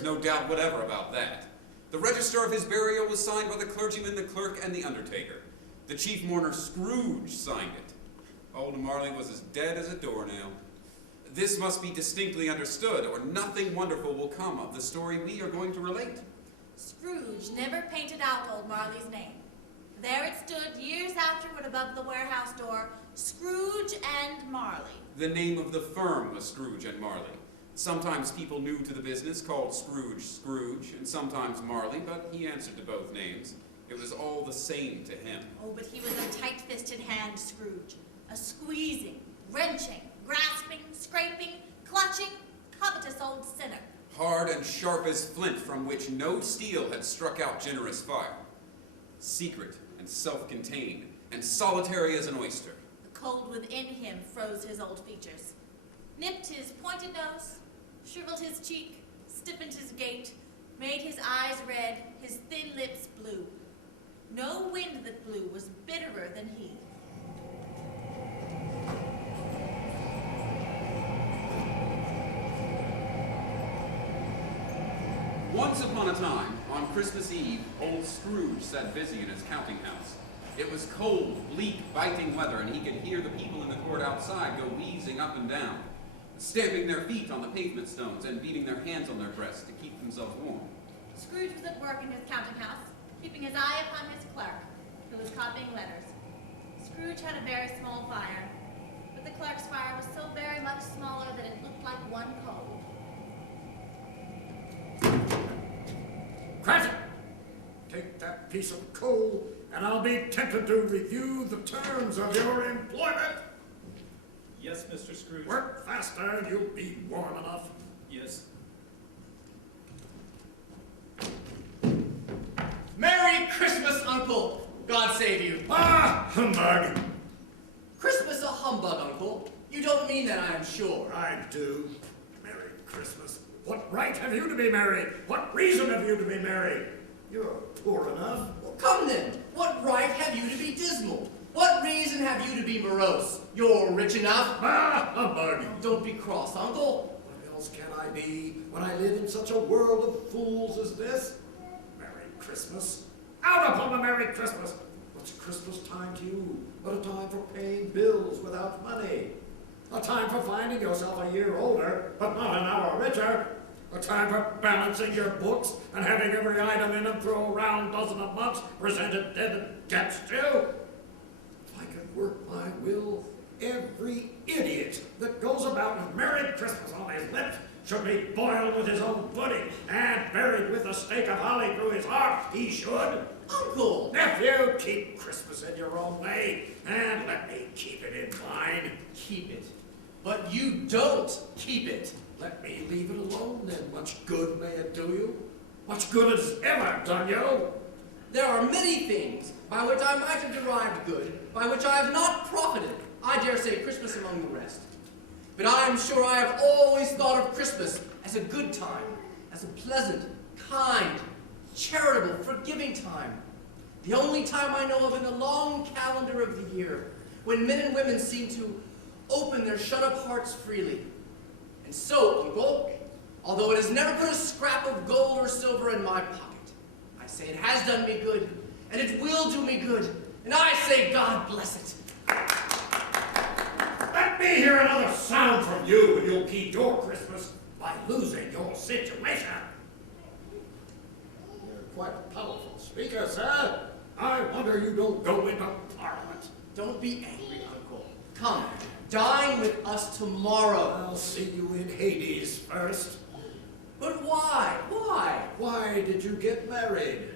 There's no doubt whatever about that. The register of his burial was signed by the clergyman, the clerk, and the undertaker. The chief mourner, Scrooge, signed it. Old Marley was as dead as a doornail. This must be distinctly understood, or nothing wonderful will come of the story we are going to relate. Scrooge never painted out old Marley's name. There it stood years afterward above the warehouse door, Scrooge and Marley. The name of the firm was Scrooge and Marley. Sometimes people new to the business called Scrooge Scrooge, and sometimes Marley, but he answered to both names. It was all the same to him. Oh, but he was a tight-fisted hand, Scrooge. A squeezing, wrenching, grasping, scraping, clutching, covetous old sinner. Hard and sharp as flint, from which no steel had struck out generous fire. Secret and self-contained, and solitary as an oyster. The cold within him froze his old features, nipped his pointed nose, shriveled his cheek, stiffened his gait, made his eyes red, his thin lips blue. No wind that blew was bitterer than he. Once upon a time, on Christmas Eve, old Scrooge sat busy in his counting house. It was cold, bleak, biting weather, and he could hear the people in the court outside go wheezing up and down, stamping their feet on the pavement stones and beating their hands on their breasts to keep themselves warm. Scrooge was at work in his counting house, keeping his eye upon his clerk, who was copying letters. Scrooge had a very small fire, but the clerk's fire was so very much smaller that it looked like one coal. Cratchit, take that piece of coal, and I'll be tempted to review the terms of your employment. Yes, Mr. Scrooge. Work faster, and you'll be warm enough. Yes. Merry Christmas, Uncle! God save you. Ah, humbug! Christmas a humbug, Uncle. You don't mean that, I am sure. I do. Merry Christmas. What right have you to be merry? What reason have you to be merry? You're poor enough. Well, come then. What right have you to be dismal? What reason have you to be morose? You're rich enough. Ah, humbug! Don't be cross, Uncle. What else can I be when I live in such a world of fools as this? Merry Christmas. Out upon the Merry Christmas! What's Christmas time to you but a time for paying bills without money? A time for finding yourself a year older, but not an hour richer. A time for balancing your books and having every item in them throw a round dozen of months presented dead and debt still. If I could work my will, every idiot that goes about with Merry Christmas on his lips should be boiled with his own pudding and buried with a stake of holly through his heart. He should. Uncle! Nephew, keep Christmas in your own way, and let me keep it in mine. Keep it. But you don't keep it. Let me leave it alone, then. Much good may it do you. Much good has ever done you. There are many things by which I might have derived good, by which I have not profited. I dare say Christmas among the rest. But I am sure I have always thought of Christmas as a good time, as a pleasant, kind, charitable, forgiving time. The only time I know of in the long calendar of the year when men and women seem to open their shut-up hearts freely. And so, Uncle, although it has never put a scrap of gold or silver in my pocket, I say it has done me good, and it will do me good, and I say God bless it. Let me hear another sound from you, and you'll keep your Christmas by losing your situation. You're quite a powerful speaker, sir. I wonder you don't go into Parliament. Don't be angry, Uncle. Come, dine with us tomorrow. I'll see you in Hades first. But why? Why? Why did you get married?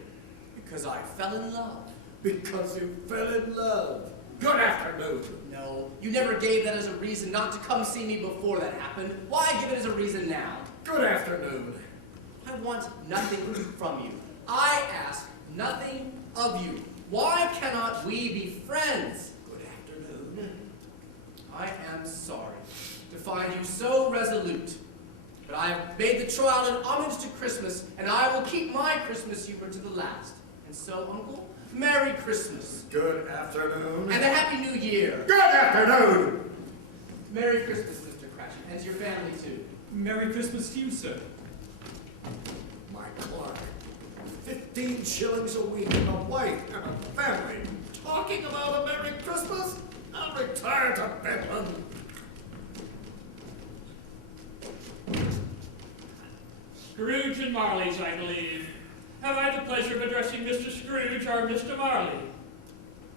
Because I fell in love. Because you fell in love. Good afternoon. No, you never gave that as a reason not to come see me before that happened. Why give it as a reason now? Good afternoon. I want nothing from you. I ask nothing of you. Why cannot we be friends? Good afternoon. I am sorry to find you so resolute. But I have made the trial in homage to Christmas, and I will keep my Christmas humor to the last. And so, Uncle, Merry Christmas. Good afternoon. And a Happy New Year. Good afternoon. Merry Christmas, Mr. Cratchit, and to your family, too. Merry Christmas to you, sir. My clerk, 15 shillings a week and a wife and a family, talking about a Merry Christmas? I'll retire to Bedlam. Scrooge and Marley's, I believe. Have I the pleasure of addressing Mr. Scrooge or Mr. Marley?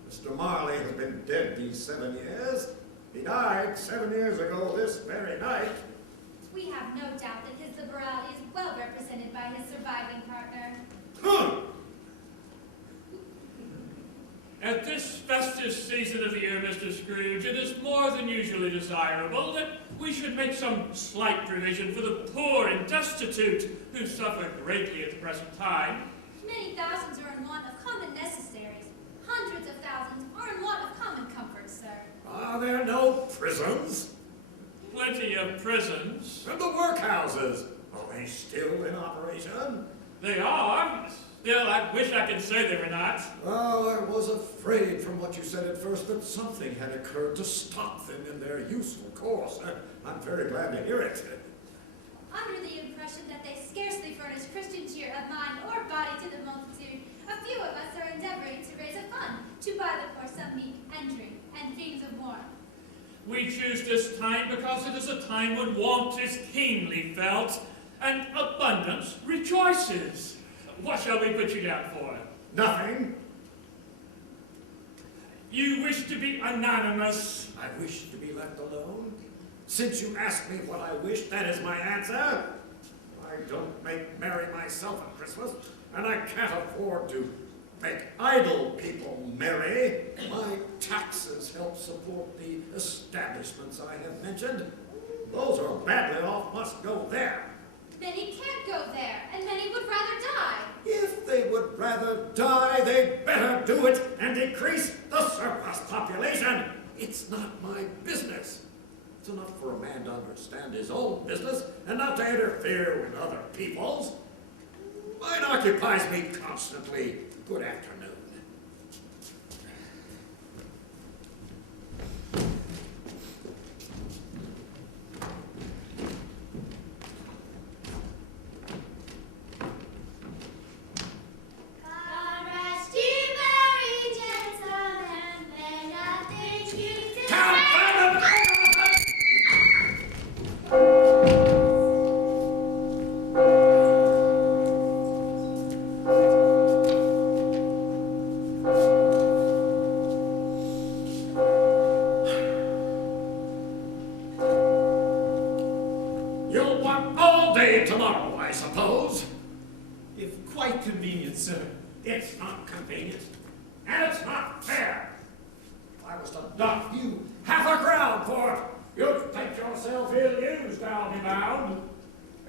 Mr. Marley has been dead these 7 years. He died 7 years ago this very night. We have no doubt that his liberality is well represented by his surviving partner. Huh. At this festive season of the year, Mr. Scrooge, it is more than usually desirable that we should make some slight provision for the poor and destitute who suffer greatly at the present time. Many thousands are in want of common necessaries. Hundreds of thousands are in want of common comforts, sir. Are there no prisons? Plenty of prisons. And the workhouses? Are they still in operation? They are. Still, I wish I could say they were not. Oh, I was afraid from what you said at first that something had occurred to stop them in their useful course. I'm very glad to hear it. Under the impression that they scarcely furnish Christian cheer of mind or body to the multitude, a few of us are endeavoring to raise a fund to buy the poor some meat and drink and things of warmth. We choose this time because it is a time when want is keenly felt and abundance rejoices. What shall we put you down for? Nothing. You wish to be anonymous. I wish to be left alone. Since you asked me what I wish, that is my answer. I don't make merry myself at Christmas, and I can't afford to make idle people merry. My taxes help support the establishments I have mentioned. Those who are badly off must go there. Many can't go there, and many would rather die. If they would rather die, they'd better do it and decrease the surplus population. It's not my business. It's enough for a man to understand his own business and not to interfere with other people's. Mine occupies me constantly. Good afternoon. God rest ye merry gentlemen, may nothing you do. You'll want all day tomorrow, I suppose. If quite convenient, sir. It's not convenient, and it's not fair. If I was to dock you half a crown for it, you'd think yourself ill-used, I'll be bound.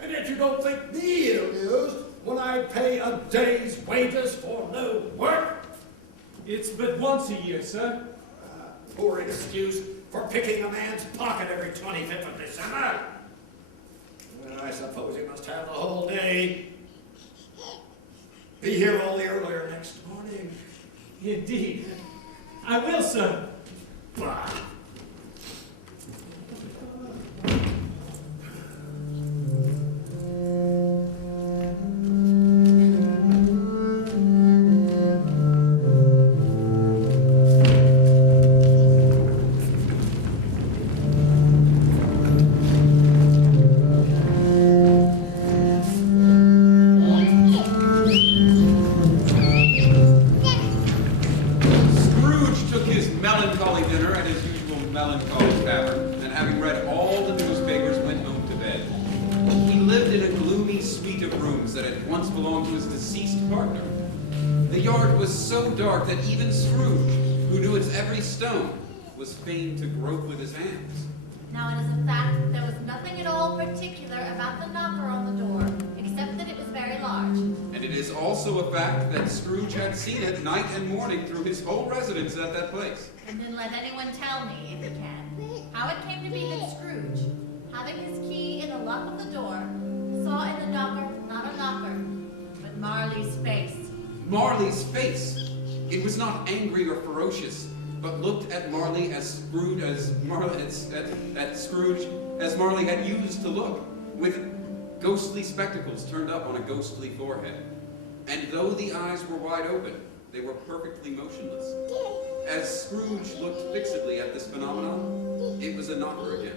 And yet you don't think me ill-used when I pay a day's wages for no work? It's but once a year, sir. Poor excuse for picking a man's pocket every 25th of December. Well, I suppose you must have the whole day. Be here all the earlier next morning. Indeed. I will, sir. Bah. Scrooge took his melancholy dinner at his usual melancholy tavern, and having read all the newspapers, went home to bed. He lived in a gloomy suite of rooms that had once belonged to his deceased partner. The yard was so dark that even Scrooge, who knew its every stone, was fain to grope with his hands. Now it is a fact that there was nothing at all particular about the knocker on the door, except that it was very large. And it is also a fact that Scrooge had seen it night and morning through his whole residence at that place. And then let anyone tell me, if he can, how it came to be that Scrooge, having his key in the lock of the door, saw in the knocker not a knocker, but Marley's face. Marley's face! It was not angry or ferocious, but looked at Marley as Scrooge as Marley had used to look, with ghostly spectacles turned up on a ghostly forehead. And though the eyes were wide open, they were perfectly motionless. As Scrooge looked fixedly at this phenomenon, it was a knocker again.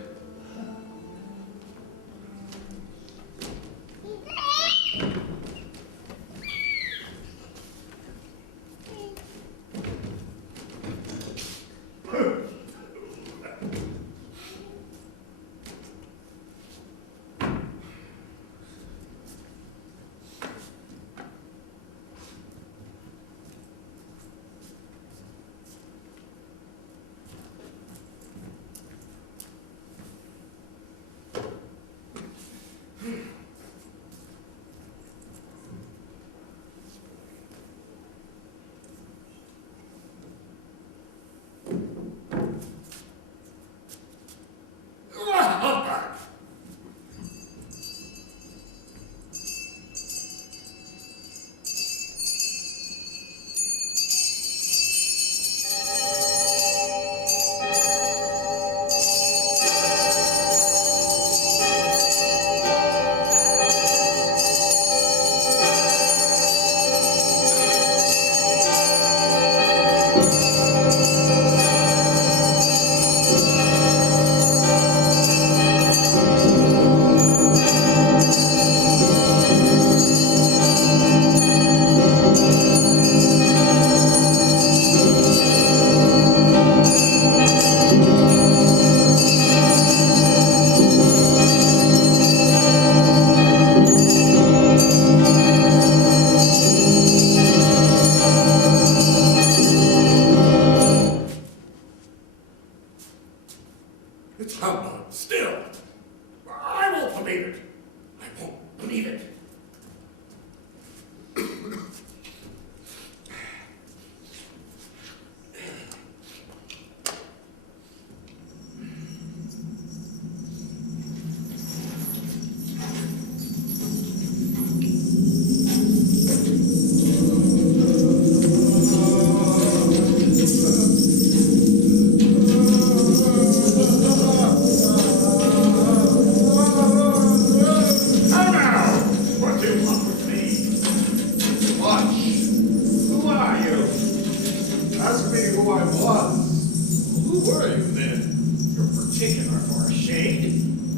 It's humbug, still. I won't believe it. I won't believe it.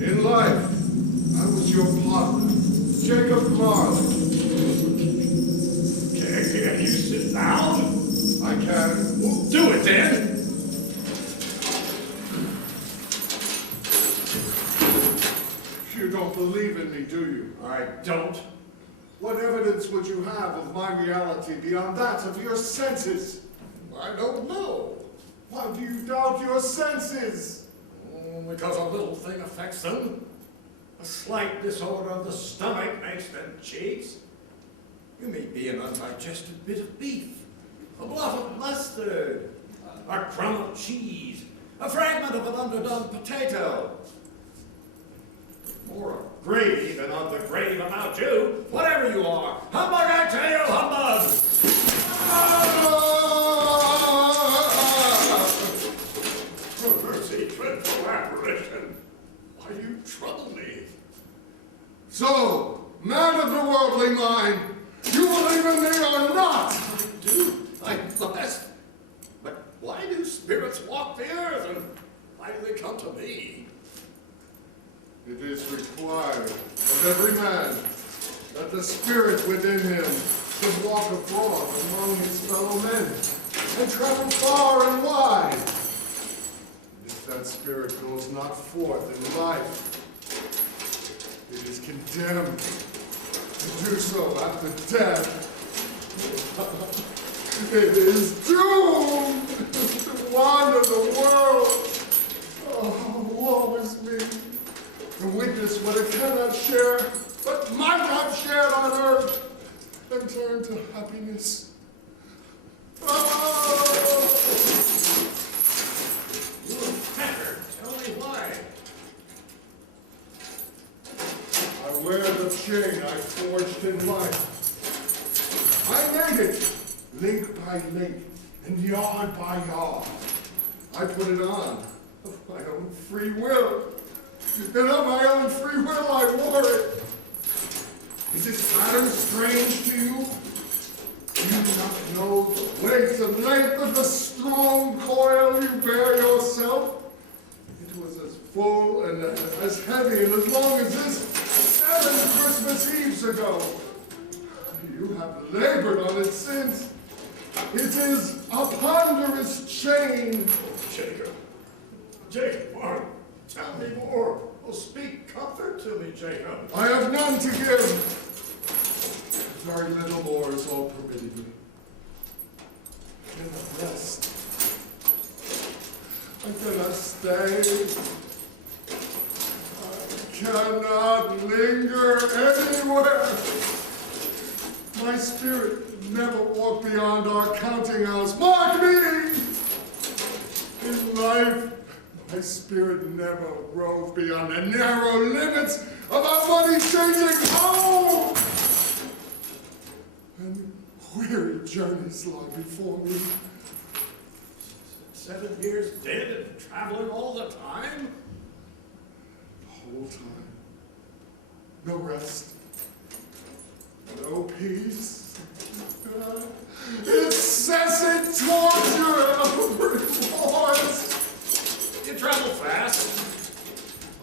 In life, I was your partner, Jacob Marley. Can you sit down? I can. Well, do it then. You don't believe in me, do you? I don't. What evidence would you have of my reality beyond that of your senses? I don't know. Why do you doubt your senses? Because a little thing affects them. A slight disorder of the stomach makes them cheats. You may be an undigested bit of beef, a blot of mustard, a crumb of cheese, a fragment of an underdone potato. More of gravy than of the grave about you, whatever you are. Humbug, I tell you, humbug! Mercy, dreadful apparition. Why do you trouble me? So, man of the worldly mind, you believe in me or not? I do, I must. But why do spirits walk the earth, and why do they come to me? It is required of every man that the spirit within him should walk abroad among his fellow men and travel far and wide. If that spirit goes not forth in life, it is condemned to do so after death. It is doomed to wander the world. Oh, woe is me. To witness what it cannot share, but might have shared on earth, and turn to happiness. Oh! You look better. Tell me why. I wear the chain I forged in life. I made it, link by link, and yard by yard. I put it on of my own free will. And of my own free will I wore it. Is its pattern strange to you? Do you not know the weight and length of the strong coil you bear yourself? It was as full and as heavy and as long as this 7 Christmas Eves ago. You have labored on it since. It is a ponderous chain. Jacob, tell me more. Oh, speak comfort to me, Jacob. I have none to give. Very little more is all permitted me. I cannot rest. I cannot stay. I cannot linger anywhere. My spirit never walked beyond our counting house. Mark me! In life, my spirit never rove beyond the narrow limits of our money-changing home. And weary journeys lie before me. 7 years dead and traveling all the time? The whole time. No rest. No peace. Incessant torture of remorse. You travel fast.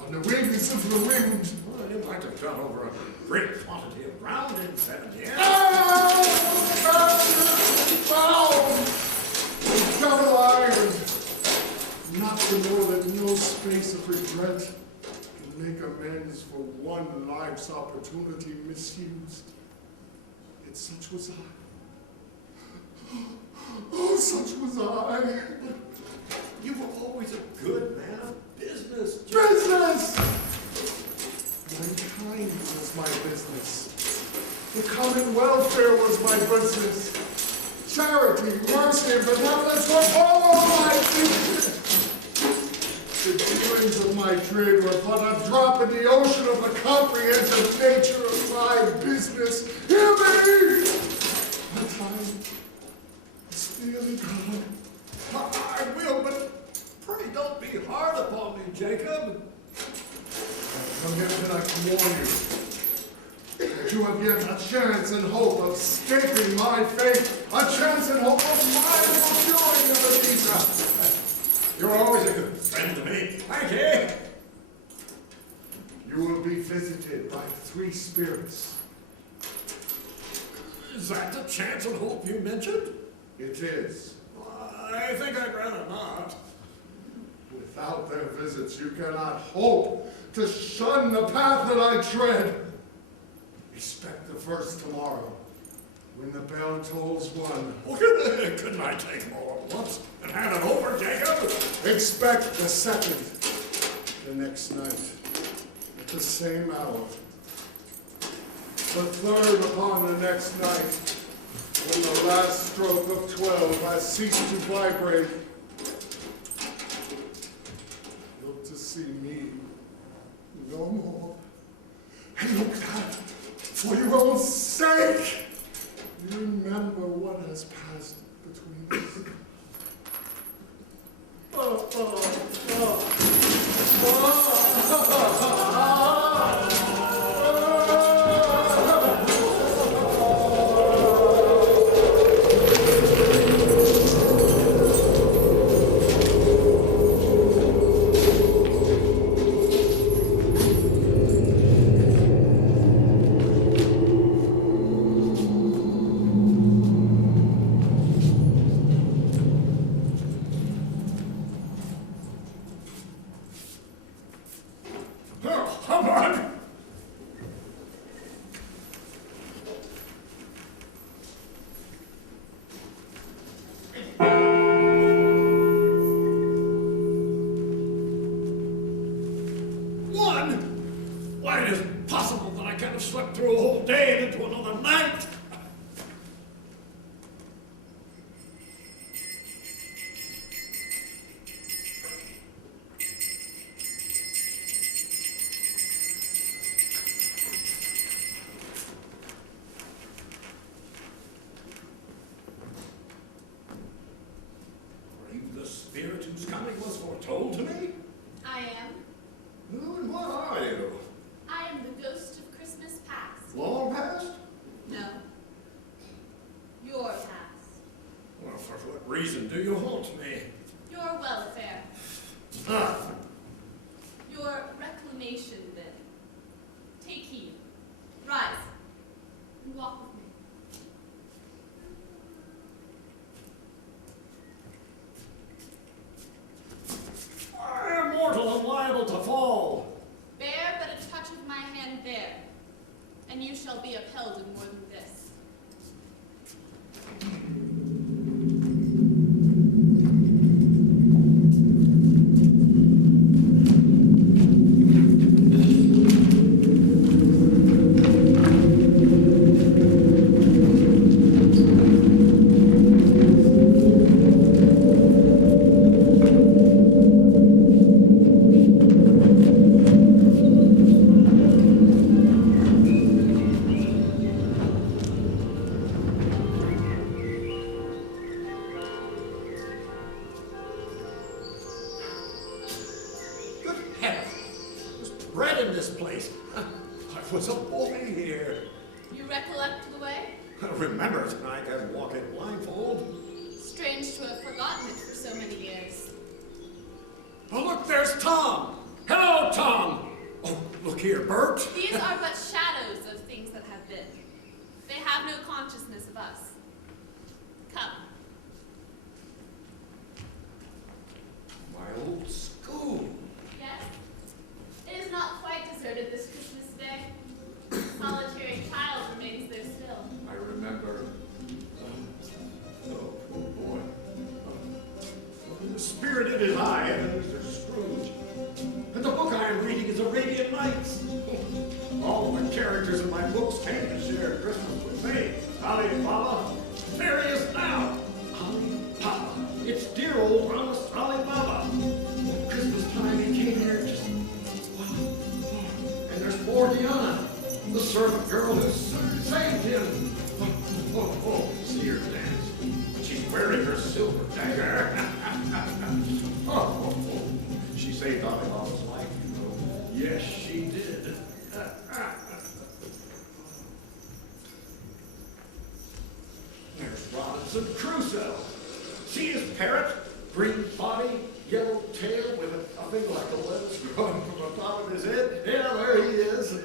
On the wings of the wind. Well, you might have gone over a great quantity of ground in 7 years. Bound! Double iron. Not to know that no space of regret can make amends for one life's opportunity misused. Yet such was I. Oh, such was I. You were always a good man of business, Business! Mankind was my business. The common welfare was my business. Charity, mercy, and benevolence were all my business. The dealings of my trade were but a drop in the ocean of the comprehensive nature of my business. Hear me! My time is nearly gone. I will, but pray don't be hard upon me, Jacob. Come here that I can warn you. That you have yet a chance and hope of escaping my fate, a chance and hope of my fulfilling Ebenezer. You're always a good friend to me. Thank you. You will be visited by 3 spirits. Is that the chance and hope you mentioned? It is. I think I'd rather not. Without their visits, you cannot hope to shun the path that I tread. Expect the first tomorrow, when the bell tolls 1. Well, couldn't I take more at once and hand it over, Jacob? Expect the second, the next night, at the same hour. The third upon the next night, when the last stroke of 12 has ceased to vibrate. Look to see me no more. And look that, for your own sake, you remember what has passed between us. Why, it isn't possible that I can't have slept through a whole day and into another night. Are you the spirit whose coming was foretold to me? I am. Who and what are you? I am the ghost of Christmas past. Long past? reason do you haunt me? Your welfare. Ah, Your reclamation, then. Take heed. Rise. And walk with me. I am mortal and liable to fall. Bear but a touch of my hand there, and you shall be upheld in more than this. Good heavens! There's bread in this place. I was a boy here. You recollect the way? Remember tonight that walking blindfold? Strange to have forgotten it for so many years. Oh, look, there's Tom. Hello, Tom. Oh, look here, Bert. These are but shadows of things that have been. They have no consciousness of us. Come. My old school. Yes? It is not quite deserted this Christmas day. A solitary child remains there still. I remember. Oh, poor boy. The spirit in his eye, Ebenezer Scrooge. And the book I am reading is Arabian Nights. All the characters in my books came to share Christmas with me. Ali Baba, there he is now. Ali Baba. It's dear old honest Ali Baba. Christmas time he came here just. And there's poor Diana. The servant girl has saved him. See her dance. She's wearing her silver dagger. She saved Ali Baba's life, you know. Yes, she did. There's Robinson Crusoe. See his parrot? Green body, yellow tail with a thing like a lettuce growing from the top of his head. Yeah, there he is.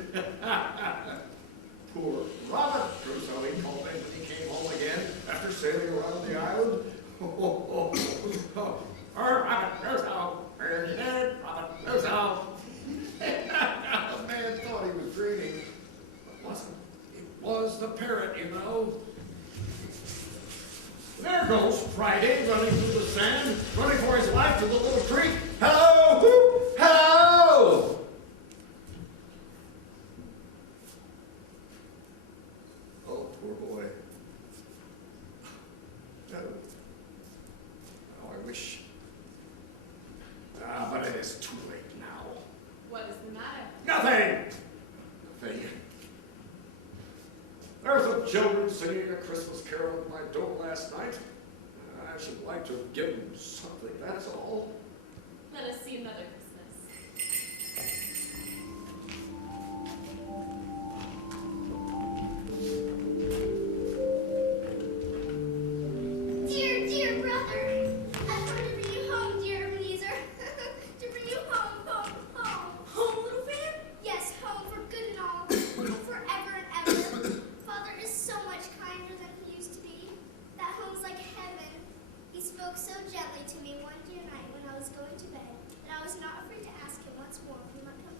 Poor Robert Crusoe, he called me when he came home again after sailing around the island. Robert Crusoe, where's your dad? Robert Crusoe. The man thought he was dreaming, but wasn't. It was the parrot, you know. There goes Friday, running through the sand, running for his life to the little creek. Hello! Whoop! Hello! Oh, poor boy. Oh, I wish. But it is too late now. What is the matter? Nothing! Nothing. There were some children singing a Christmas carol at my door last night. I should like to have given them something, that's all. Let us see another Christmas. Dear, dear brother, I've come to bring you home, dear Ebenezer. To bring you home, home, home. Home, little fan? Yes, home for good and all. Home forever and ever. Father is so much kinder than he used to be. That home's like heaven. He spoke so gently to me one dear night when I was going to bed that I was not afraid to ask him once more if he might come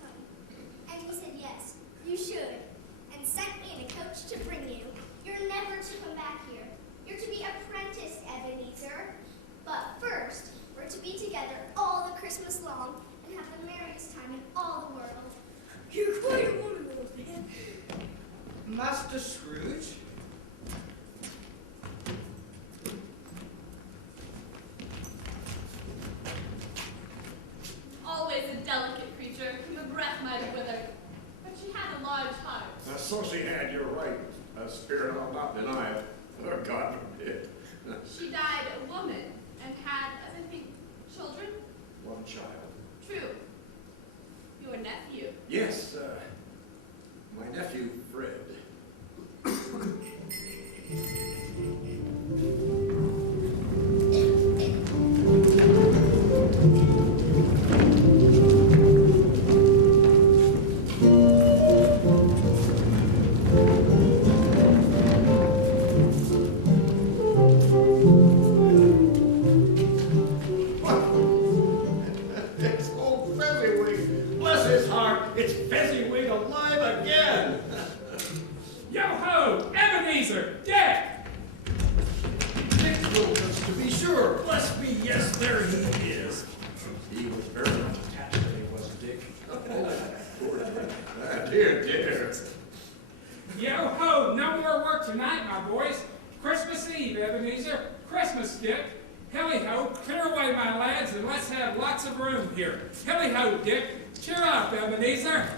sure. Bless me, yes, there he is. He was very much attached to me, wasn't Dick? Dear, dear. Yo-ho, no more work tonight, my boys. Christmas Eve, Ebenezer. Christmas, Dick. Hilly-ho, clear away, my lads, and let's have lots of room here. Hilly-ho, Dick. Cheer up, Ebenezer.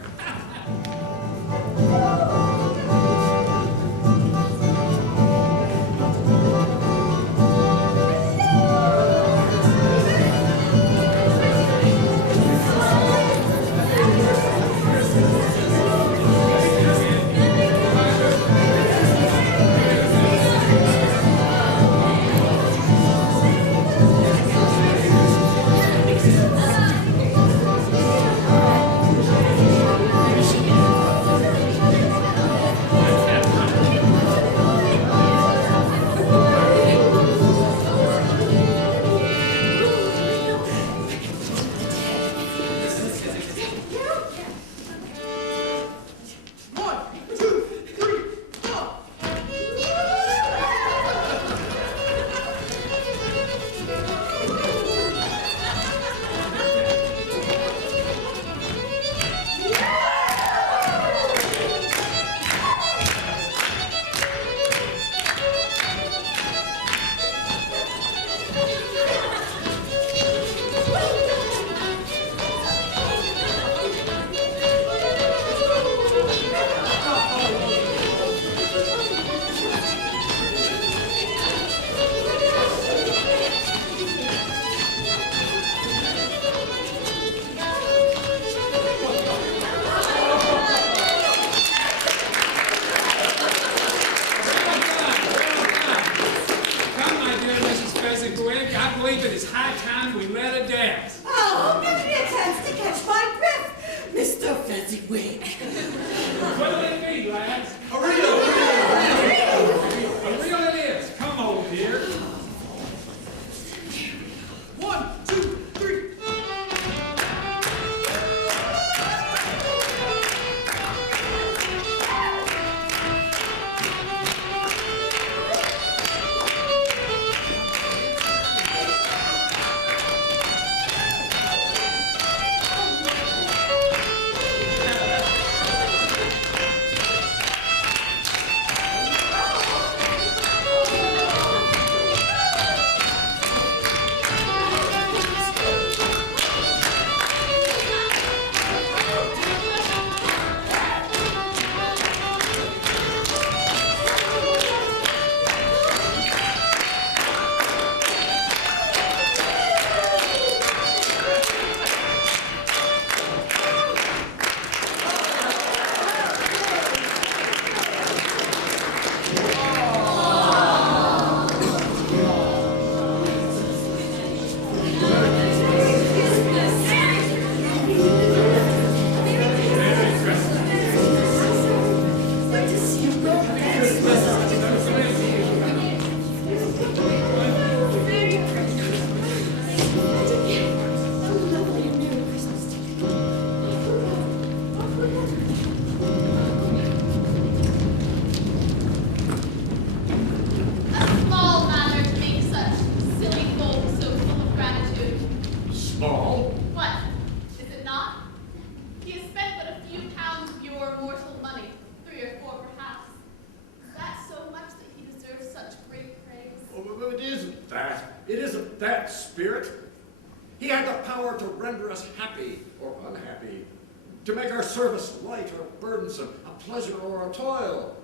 To make our service light or burdensome, a pleasure or a toil.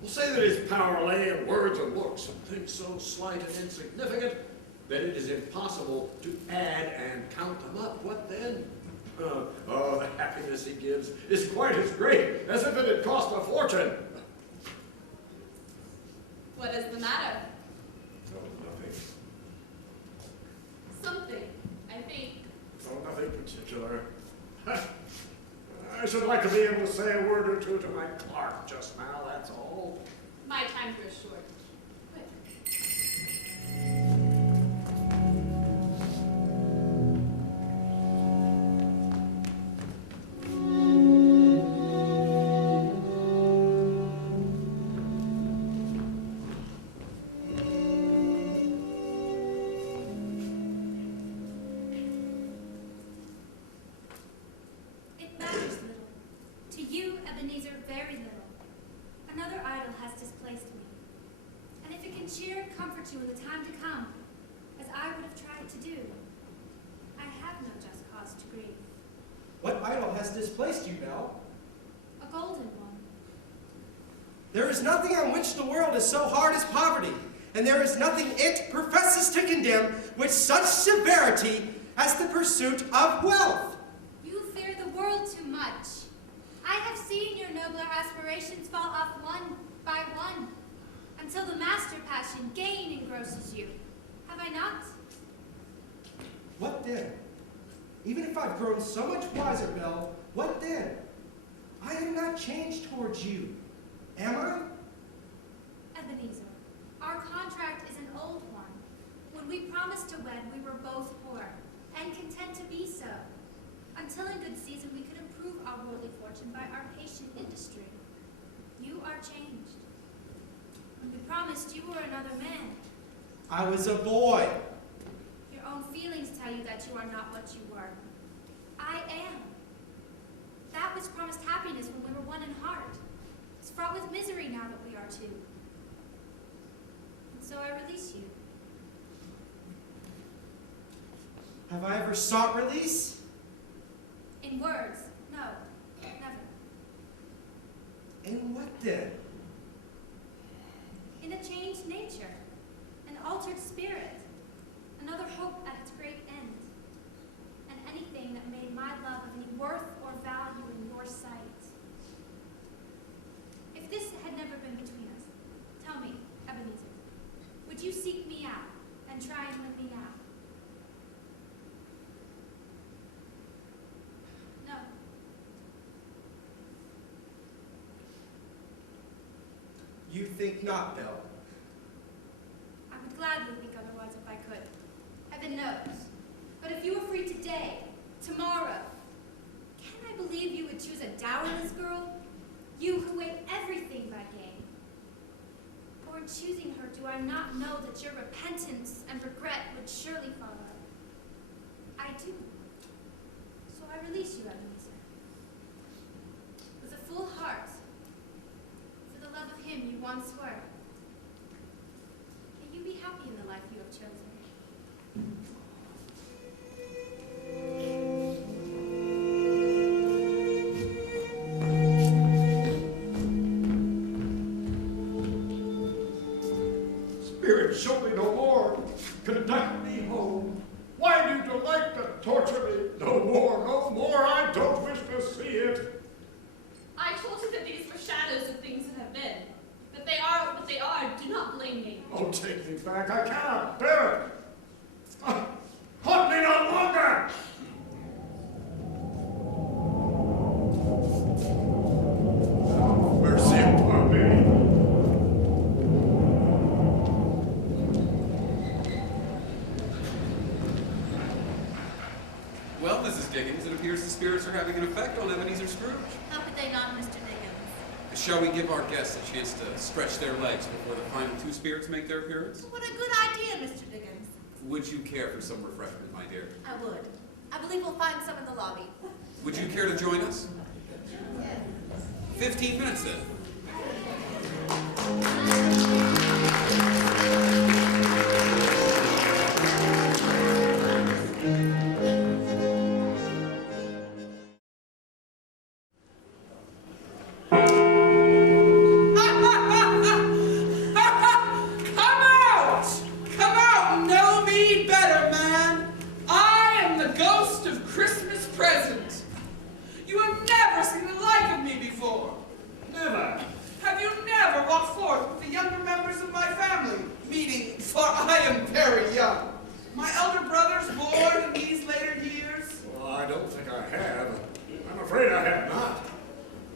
We'll say that his power lay in words and looks, and things so slight and insignificant that it is impossible to add and count them up. What then? Oh, the happiness he gives is quite as great as if it had cost a fortune. What is the matter? Oh, nothing. Something, I think. Oh, nothing particular. I should like to be able to say a word or two to my clerk just now, that's all. My time grows short. Quick. can cheer and comfort you in the time to come, as I would have tried to do. I have no just cause to grieve. What idol has displaced you, Belle? A golden one. There is nothing on which the world is so hard as poverty, and there is nothing it professes to condemn with such severity as the pursuit of wealth. You fear the world too much. I have seen your nobler aspirations fall off one by one, until the master passion, gain, engrosses you. Have I not? What then? Even if I've grown so much wiser, Belle, what then? I am not changed towards you, am I? Ebenezer, our contract is an old one. When we promised to wed, we were both poor, and content to be so, until in good season we could improve our worldly fortune by our patient industry. You are changed. When we promised, you were another man. I was a boy. Your own feelings tell you that you are not what you were. I am. That which promised happiness when we were one in heart is fraught with misery now that we are two. And so I release you. Have I ever sought release? In words, no, never. In what then? In a changed nature, an altered spirit, another hope at its great end, and anything that made my love of any worth or value in your sight. If this had never been between us, tell me, Ebenezer, would you seek me out and try and win me out? No. You think not, Belle. I would gladly think otherwise if I could. Heaven knows. But if you were free today, tomorrow, can I believe you would choose a dowerless girl? You who weigh everything by gain. Or in choosing her, do I not know that your repentance and regret would surely follow? I do. So I release you, Ebenezer. With a full heart, for the love of him you once were. May you be happy in the life you have chosen. Spirit, show me no more. Conduct me home. Why do you delight to torture me? No more, no more. I don't wish to see it. I told you that these were shadows of things that have been. That they are what they are. Do not blame me. Oh, take me back. I cannot bear it. Haunt me no longer. Have mercy upon me. Well, Mrs. Dickens, it appears the spirits are having an effect on Ebenezer Scrooge. How could they not, Mr. Dickens? Shall we give our guests a chance to stretch their legs before the final two spirits make their appearance? What a good idea, Mr. Dickens. Would you care for some refreshment, my dear? I would. I believe we'll find some in the lobby. Would you care to join us? 15 minutes then. Come out! Know me better, man! I am the ghost of Christmas present. You have never seen the like of me before. Never. Have you never walked forth with the younger members of my family? Meaning, for I am very young. My elder brothers born in these later years. Well, I don't think I have. I'm afraid I have not.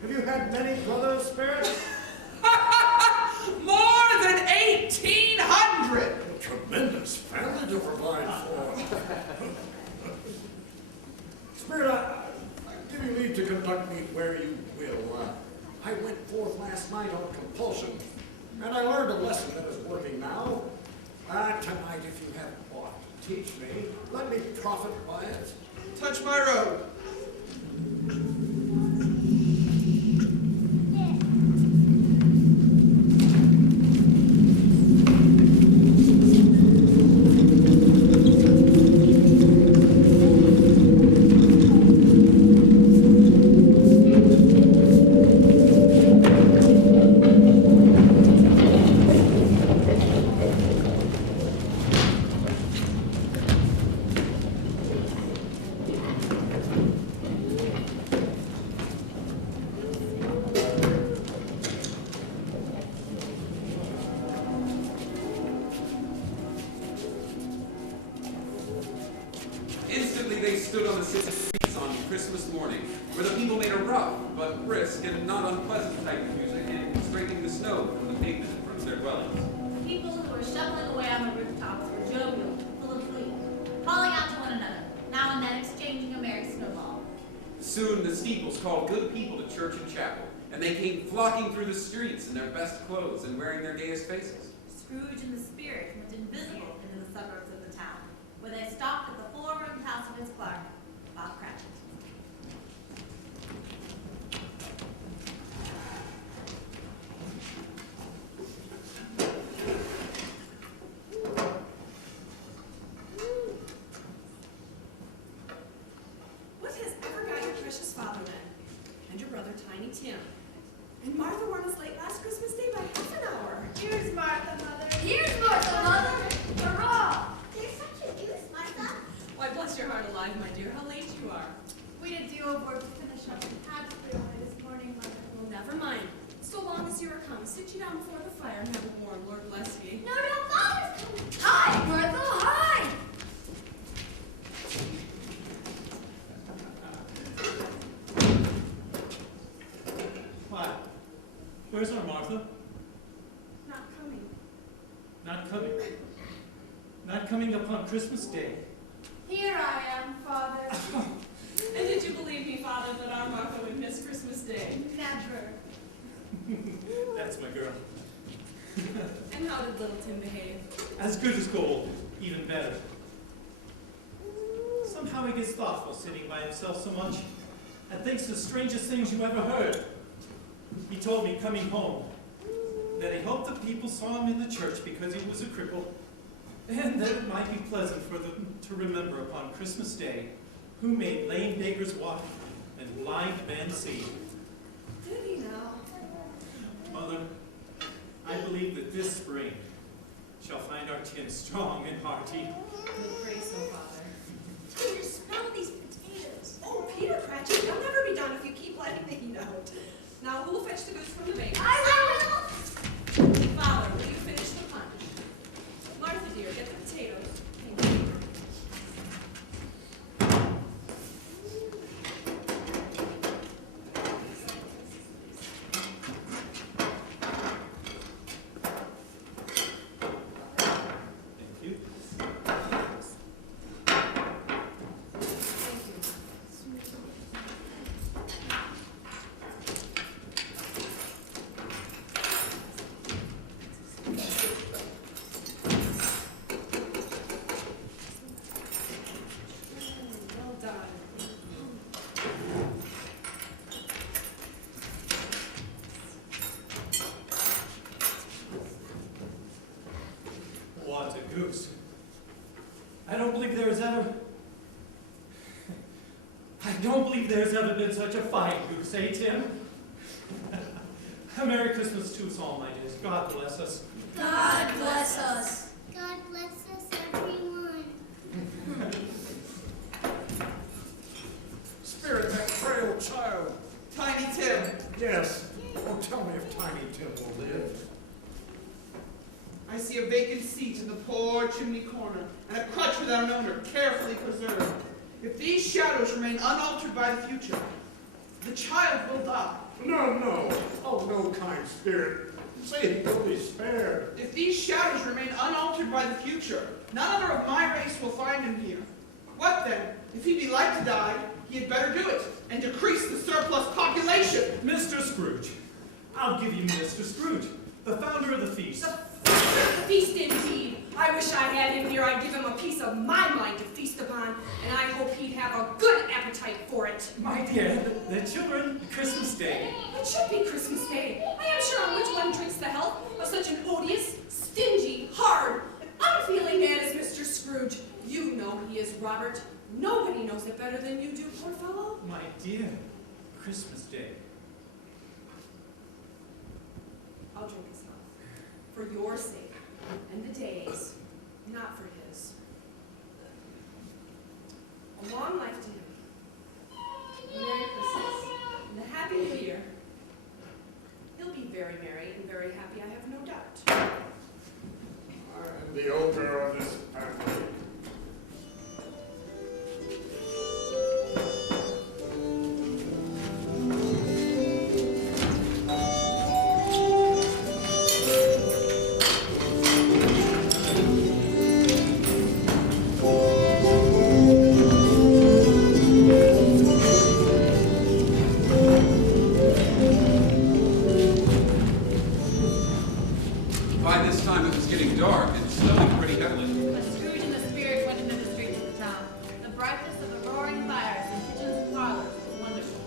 Have you had many brothers, Spirit? More than 1,800! A tremendous family to provide for. Spirit, I give you leave to conduct me where you will. I went forth last night on compulsion, and I learned a lesson that is working now. Tonight, if you have aught to teach me, let me profit by it. Touch my robe. they stood on the city streets on Christmas morning, where the people made a rough but brisk and not unpleasant type of music and scraping the snow from the pavement in front of their dwellings. People who were shoveling away on the rooftops were jovial, full of glee, calling out to one another, now and then exchanging a merry snowball. Soon the steeples called good people to church and chapel, and they came flocking through the streets in their best clothes and wearing their gayest faces. Scrooge and the spirit went invisible into the suburbs of the town, where they stopped at the four-roomed house of his clerk, Bob Cratchit. What has ever got your precious father then? And your brother Tiny Tim? And Martha weren't as late last Christmas Day by half an hour. Here's Martha, Mother. Here's Martha, Mother! Hurrah! You're such a goose, Martha. Why, bless your heart alive, my dear, how late you are. We had a deal of work to finish up and had to clear away this morning, Mother. Well, never mind. So long as you are come, sit you down before the fire and have a warm, Lord bless ye. No, Father's coming. Hi, Martha, hi! Why? Where's our Martha? Not coming. Not coming. Not coming upon Christmas Day. Here I am, Father. And did you believe me, Father, that our Martha would miss Christmas Day? Never. That's my girl. And how did little Tim behave? As good as gold, even better. Somehow he gets thoughtful sitting by himself so much and thinks the strangest things you ever heard. He told me coming home that he hoped the people saw him in the church because he was a cripple, and that it might be pleasant for them to remember upon Christmas Day who made lame beggars walk and blind men see. Did he now? Mother, I believe that this spring shall find our Tim strong and hearty. We'll pray so, Father. Peter, smell these potatoes. Oh, Peter Cratchit, you'll never be done if you keep letting me eat out. Now, who'll fetch the goose from the baker? I will. Father, will you finish the punch? Martha, dear, get the potatoes. Thank you. Thank you. Well done. What a goose. I don't believe there's ever been such a fine goose, eh, Tim? A Merry Christmas to us all, my dears. God bless us. God bless us. God bless us, everyone. Spirit, that frail child. Tiny Tim. Yes. Oh, tell me if Tiny Tim will live. I see a vacant seat in the poor chimney corner, and a crutch without an owner, carefully preserved. If these shadows remain unaltered by the future, the child will die. No, no. Oh, no, kind spirit. Say he will be spared. If these shadows remain unaltered by the future, none other of my race will find him here. What then? If he be like to die, he had better do it, and decrease the surplus population. Mr. Scrooge. I'll give you Mr. Scrooge, the founder of the feast. The feast indeed. I wish I had him here. I'd give him a piece of my mind to feast upon, and I hope he'd have a good appetite for it. My dear, the children, Christmas Day. It should be Christmas Day. I am sure on which one drinks the health of such an odious, stingy, hard, and unfeeling man as Mr. Scrooge. You know he is, Robert. Nobody knows it better than you do, poor fellow. My dear, Christmas Day. I'll drink his health. For your sake, and the day's, not for his. A long life to him. A Merry Christmas, and a Happy New Year. He'll be very merry and very happy, I have no doubt. I am the ogre of this family. dark and snowing pretty heavily. But Scrooge and the spirit went into the streets of the town. The brightness of the roaring fires in kitchens and parlors was wonderful.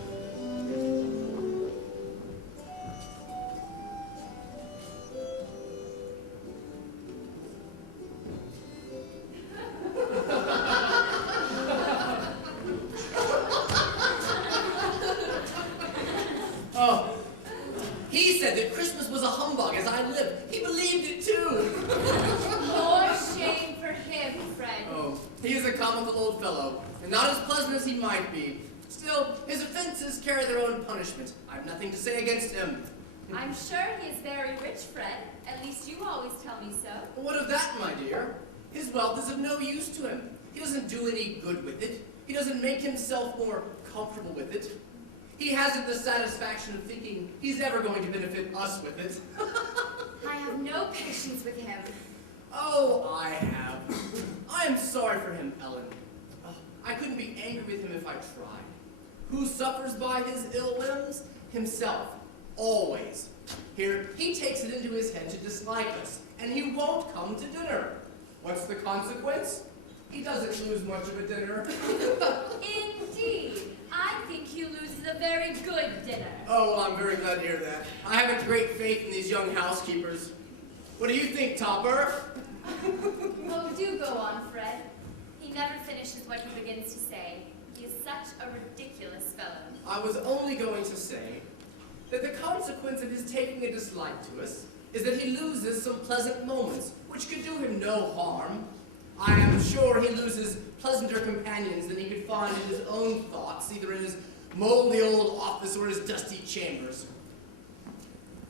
Oh, he said that Christmas was a humbug as I lived. He believed it too. More shame for him, Fred. Oh, he is a comical old fellow, and not as pleasant as he might be. Still, his offenses carry their own punishment. I have nothing to say against him. I'm sure he is very rich, Fred. At least you always tell me so. What of that, my dear? His wealth is of no use to him. He doesn't do any good with it. He doesn't make himself more comfortable with it. He hasn't the satisfaction of thinking he's ever going to benefit us with it. I have no patience with him. Oh, I have. I am sorry for him, Ellen. Oh, I couldn't be angry with him if I tried. Who suffers by his ill whims? Himself. Always. Here, he takes it into his head to dislike us, and he won't come to dinner. What's the consequence? He doesn't lose much of a dinner. Indeed. I think he loses a very good dinner. Oh, I'm very glad to hear that. I have a great faith in these young housekeepers. What do you think, Topper? Oh, do go on, Fred. He never finishes what he begins to say. He is such a ridiculous fellow. I was only going to say that the consequence of his taking a dislike to us is that he loses some pleasant moments, which could do him no harm. I am sure he loses pleasanter companions than he could find in his own thoughts, either in his moldy old office or his dusty chambers.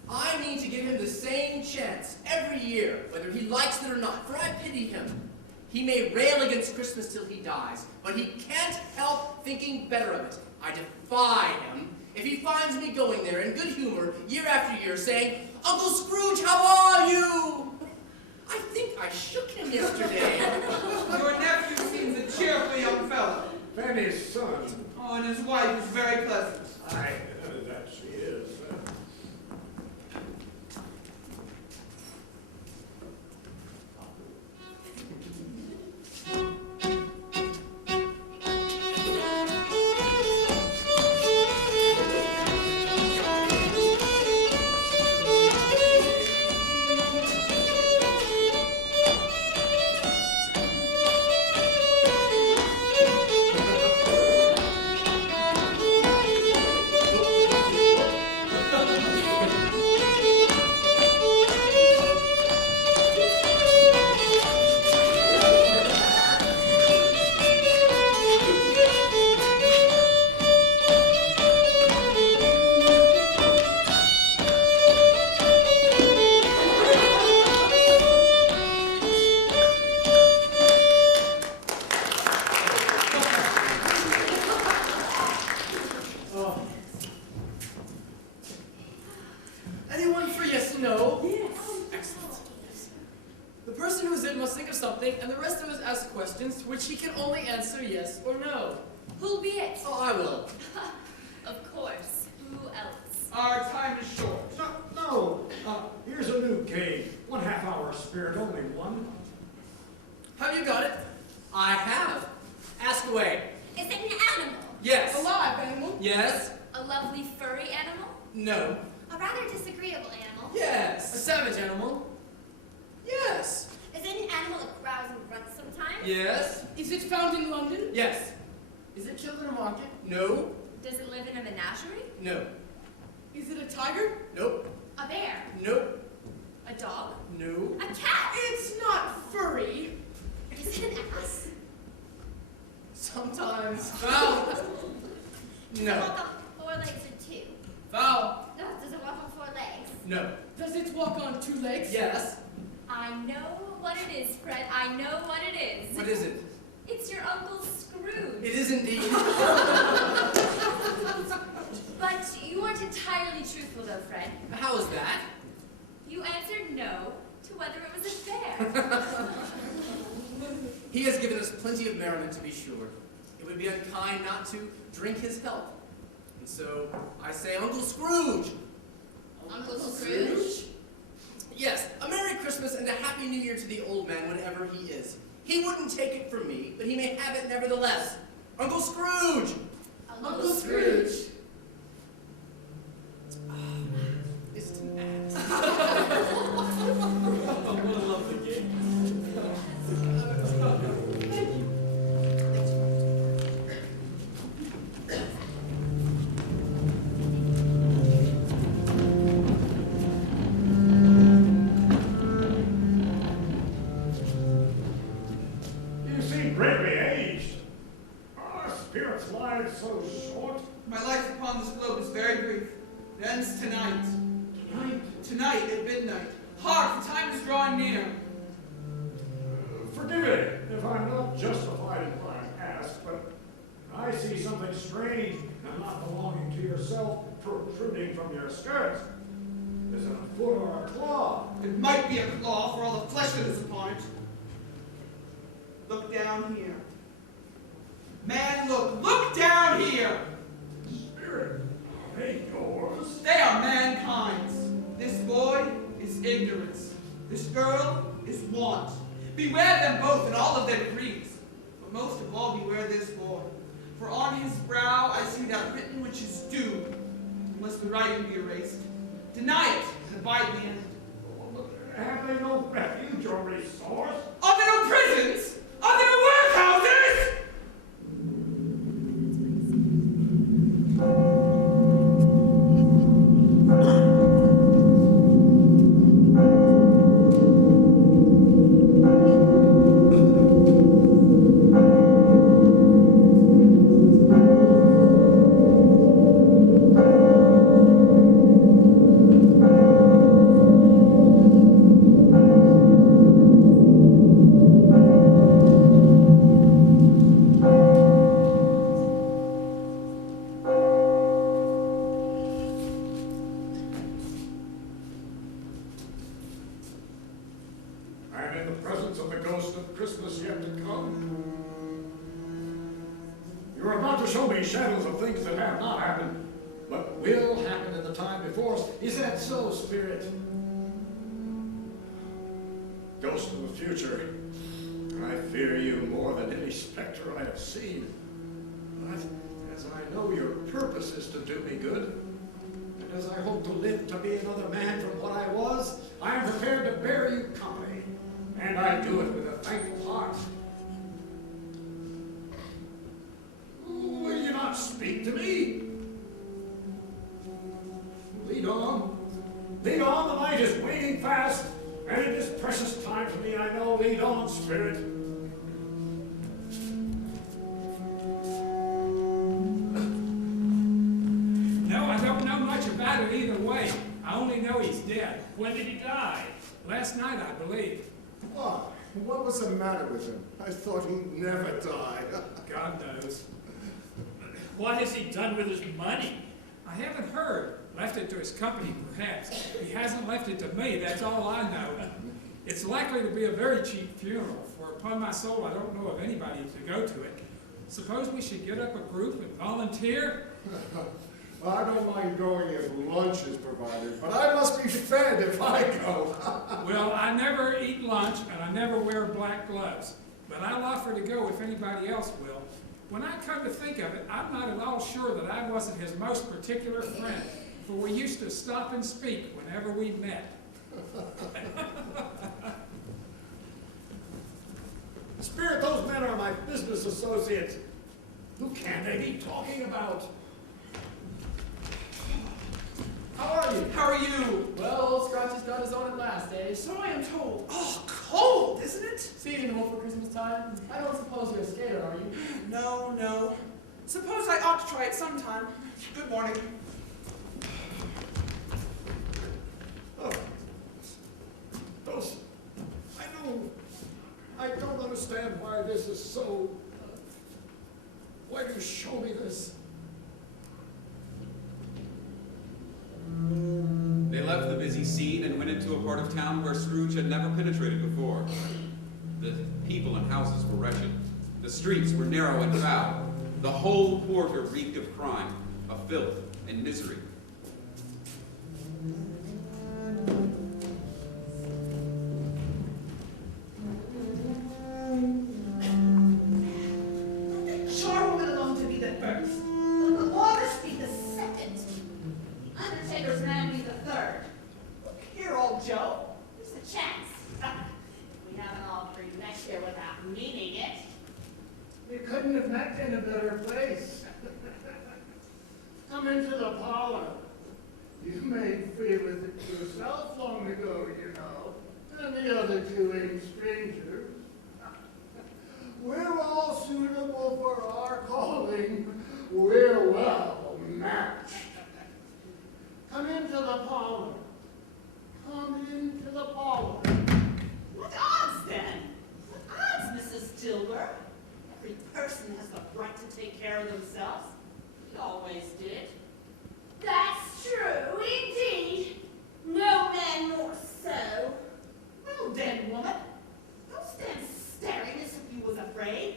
I mean to give him the same chance every year, whether he likes it or not, for I pity him. He may rail against Christmas till he dies, but he can't help thinking better of it. I defy him if he finds me going there in good humor year after year saying, "Uncle Scrooge, how are you?" I think I shook him yesterday. Your nephew seems a cheerful young fellow. Fanny's son. Oh, and his wife is very pleasant. Aye, that she is. Anyone for yes or no? Yes. Excellent. The person who's in must think of something, and the rest of us ask questions to which he can only answer yes or no. Who'll be it? Oh, I will. Of course. Who else? Our time is short. No, here's a new game. 1/2 hour spirit, only one. Have you got it? I have. Ask away. Is it an animal? Yes. A live animal? Yes. A lovely furry animal? No. A rather disagreeable animal? Yes. A savage animal? Yes. Is it an animal that growls and grunts sometimes? Yes. Is it found in London? Yes. Is it killed in a market? No. Does it live in a menagerie? No. Is it a tiger? Nope. A bear? Nope. A dog? No. A cat? It's not furry. Is it an ass? Sometimes. Foul. Does it No. walk on 4 legs or 2? Foul. No, does it walk on 4 legs? No. Does it walk on 2 legs? Yes. I know what it is, Fred. I know what it is. What is it? It's your Uncle Scrooge. It is indeed. But you weren't entirely truthful, though, Fred. How is that? You answered no to whether it was a bear. He has given us plenty of merriment, to be sure. It would be unkind not to drink his health. And so I say Uncle Scrooge. Uncle Scrooge? Yes, a Merry Christmas and a Happy New Year to the old man, whatever he is. He wouldn't take it from me, but he may have it nevertheless. Uncle Scrooge! Uncle Scrooge. It's an ass. What a lovely game. You seem greatly aged. Are spirits' lives so short? My life upon this globe is very brief. It ends tonight. Tonight at midnight. Hark, the time is drawing near. Forgive me if I'm not justified in what I ask, but I see something strange and not belonging to yourself protruding from your skirts. Is it a foot or a claw? It might be a claw for all the flesh that is upon it. Look down here. Man, look down here! Spirit, are they yours? They are mankind's. This boy is ignorance. This girl is want. Beware them both in all of their degrees. But most of all, beware this boy. For on his brow I see that written which is doom, unless the writing be erased. Deny it, and abide the end. Have they no refuge or resource? Are there no prisons? Are there no workhouses? I'm in the presence of the ghost of Christmas yet to come. You're about to show me shadows of things that have not happened, but will happen in the time before us. Is that so, Spirit? Ghost of the future, I fear you more than any specter I have seen. But as I know your purpose is to do me good, and as I hope to live to be another man from what I was, I am prepared to bear you company, and I do it with a thankful heart. Will you not speak to me? Lead on. Lead on, the night is waning fast, and it is precious time for me, I know. Lead on, Spirit. No, I don't know much about it either way. I only know he's dead. When did he die? Last night, I believe. Why? What was the matter with him? I thought he'd never die. God knows. What has he done with his money? I haven't heard. Left it to his company, perhaps. He hasn't left it to me, that's all I know. It's likely to be a very cheap funeral, for upon my soul, I don't know of anybody to go to it. Suppose we should get up a group and volunteer? Well, I don't mind going if lunch is provided, but I must be fed if I go. Well, I never eat lunch, and I never wear black gloves. But I'll offer to go if anybody else will. When I come to think of it, I'm not at all sure that I wasn't his most particular friend, for we used to stop and speak whenever we met. Spirit, those men are my business associates. Who can they be talking about? How are you? How are you? Well, old Scratch has done his own at last, eh? So I am told. Oh, cold, isn't it? Speaking home for Christmas time, I don't suppose you're a skater, are you? No. Suppose I ought to try it sometime. Good morning. Oh, those. I don't understand why this is so. Why do you show me this? They left the busy scene and went into a part of town where Scrooge had never penetrated before. The people and houses were wretched. The streets were narrow and foul. The whole quarter reeked of crime, of filth, and misery. not meaning it. You couldn't have met in a better place. Come into the parlor. You made free with it yourself long ago, you know, and the other two ain't strangers. We're all suitable for our calling. We're well matched. Come into the parlor. Come into the parlor. What odds, then? What odds, Mrs. Dilber? Every person has the right to take care of themselves. We always did. That's true, indeed. No man more so. Well then, woman, don't stand staring as if you was afraid.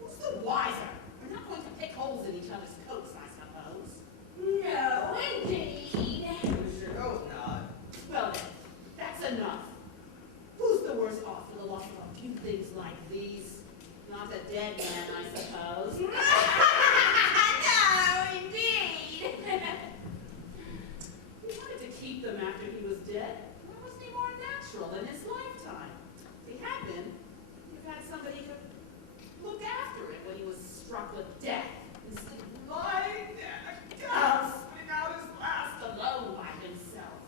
Who's the wiser? We're not going to pick holes in each other's coats, I suppose. No, indeed. You sure hope not. Well then, that's enough. Who's the worse off for the loss of a few things like these? Not a dead man, I suppose. No, indeed. He wanted to keep them after he was dead. Why wasn't he more natural in his lifetime? If he had been, he'd have had somebody to look after it when he was struck with death. Instead of lying there, gasping out his last alone by himself.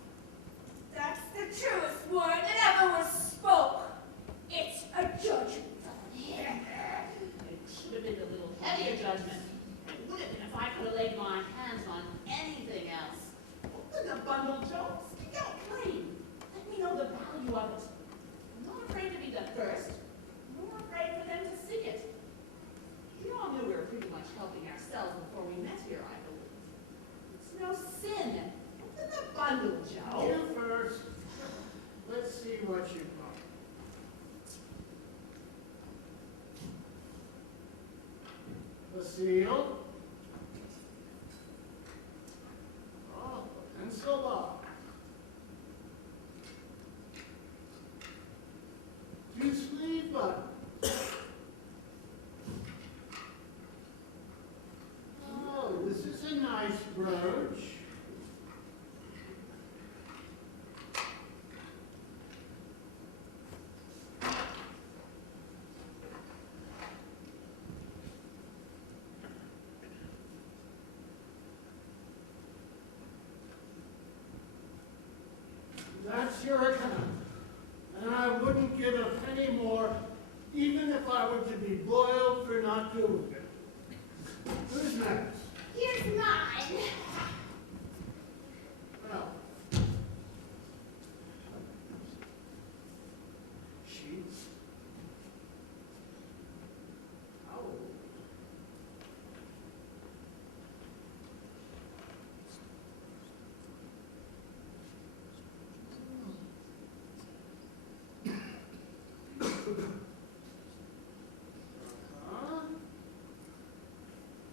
That's the truest word that ever was spoke. It's a judgment on him. It should have been a little heavier judgment. It would have been if I could have laid my hands on anything else. Open the bundle, Joe. Speak out plain. Let me know the value of it. I'm not afraid to be the first, nor afraid for them to see it. We all knew we were pretty much helping ourselves before we met here, I believe. It's no sin. Open the bundle, Joe. You first. Let's see what you got. The seal. Oh, pencil box. 2 sleeve buttons. Oh, this is a nice brooch. That's your account. And I wouldn't give a penny more, even if I were to be boiled for not doing it. Who's next? Here's mine. Well. Sheets. Towels.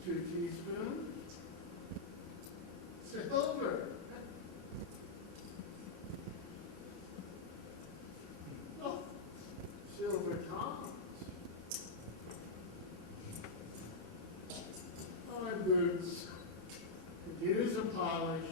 Two teaspoons. Silver. Oh, silver tongs. My boots. Could use a polish.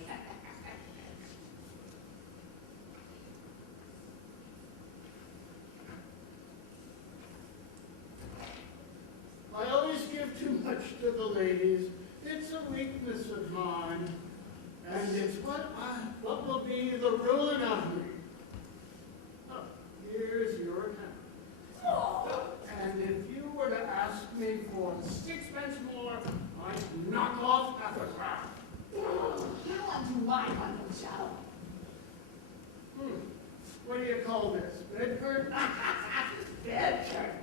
I always give too much to the ladies. It's a weakness of mine. And it's what will be the ruin of me. Oh, here's your account. And if you were to ask me for 6pence more, I'd knock off half a crown. Now undo my bundle, Joe. What do you call this? Bed curtain? Bed curtains.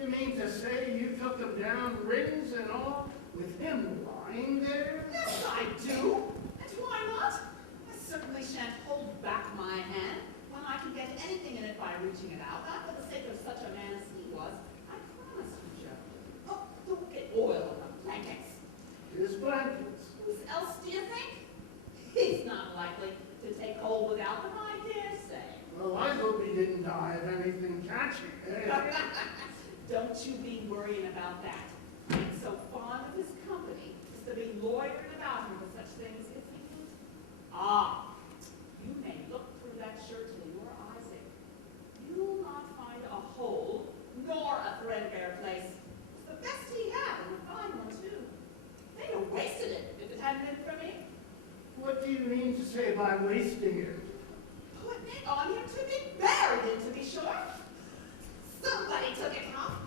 You mean to say you took them down, rings and all, with him lying there? Yes, I do. And why not? I certainly shan't hold back my hand when I can get anything in it by reaching it out. Not for the sake of such a man as he was. I promise you, Joe. Oh, don't get oil on the blankets. His blankets. Whose else do you think? He's not likely to take hold without them, I dare say. Well, I hope he didn't die of anything catchy. Don't you be worrying about that. I'm so fond of his company as to be loitering about him with such things if he would. Ah, you may look through that shirt till you're Isaac. You'll not find a hole nor a thread say by wasting it? Putting it on him to be buried in, to be sure. Somebody took it off.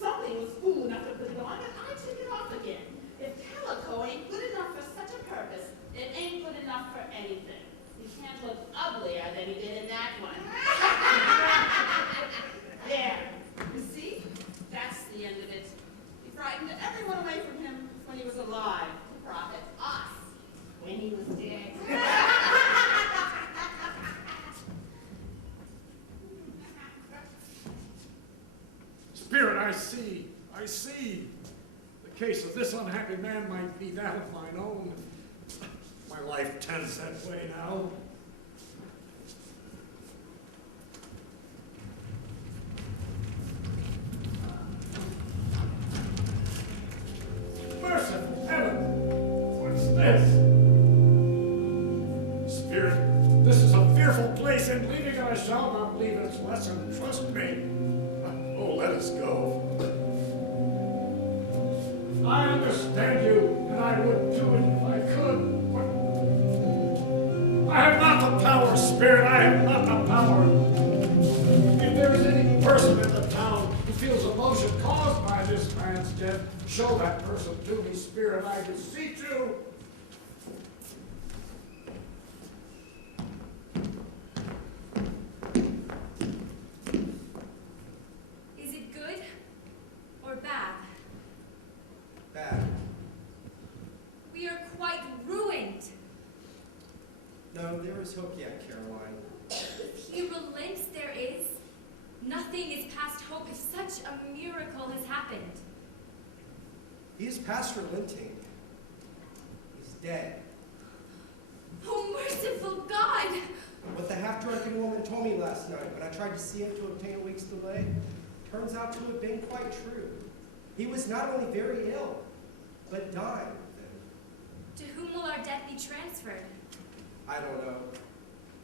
Somebody was fool enough to put it on, but I took it off again. If calico ain't good enough for such a purpose, it ain't good enough for anything. He can't look uglier than he did in that one. There. You see? That's the end of it. He frightened everyone away from him when he was alive to profit us when he was dead. Spirit, I see. I see. The case of this unhappy man might be that of mine own. My life tends that way now. Merciful heaven! What's this? Spirit, this is a fearful place, and leaving it I shall not leave its lesson. Trust me. Oh, let us go. I understand you, and I would do it if I could, but I have not the power, Spirit. I have not the power. If there is any person in the town who feels emotion caused by this man's death, show that person to me, Spirit. I beseech you. Is it good or bad? Bad. We are quite ruined. No, there is hope yet, Caroline. If he relents, there is. Nothing is past hope if such a miracle has happened. He is past relenting. He's dead. Oh, merciful God! What the half-drunken woman told me last night when I tried to see him to obtain a week's delay turns out to have been quite true. He was not only very ill, but dying. To whom will our debt be transferred? I don't know.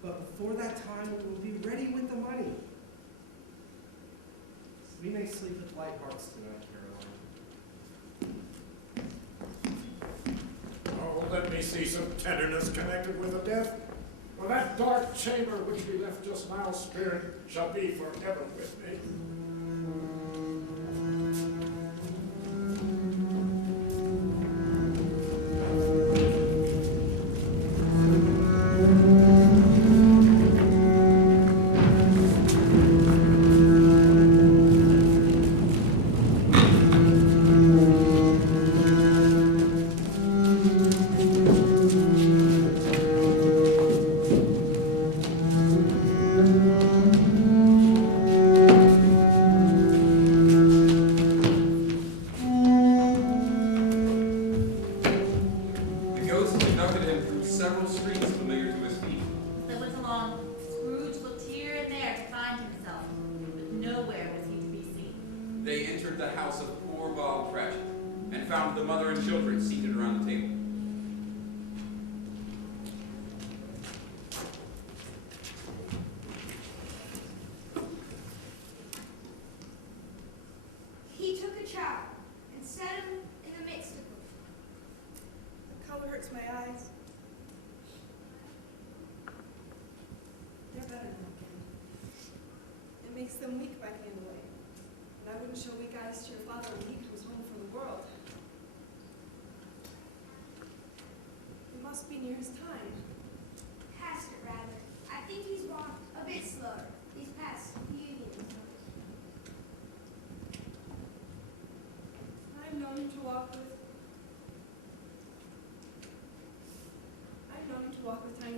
But before that time, we will be ready with the money. We may sleep with light hearts tonight, Caroline. Oh, let me see some tenderness connected with the death. For that dark chamber which we left just now, Spirit, shall be forever with me.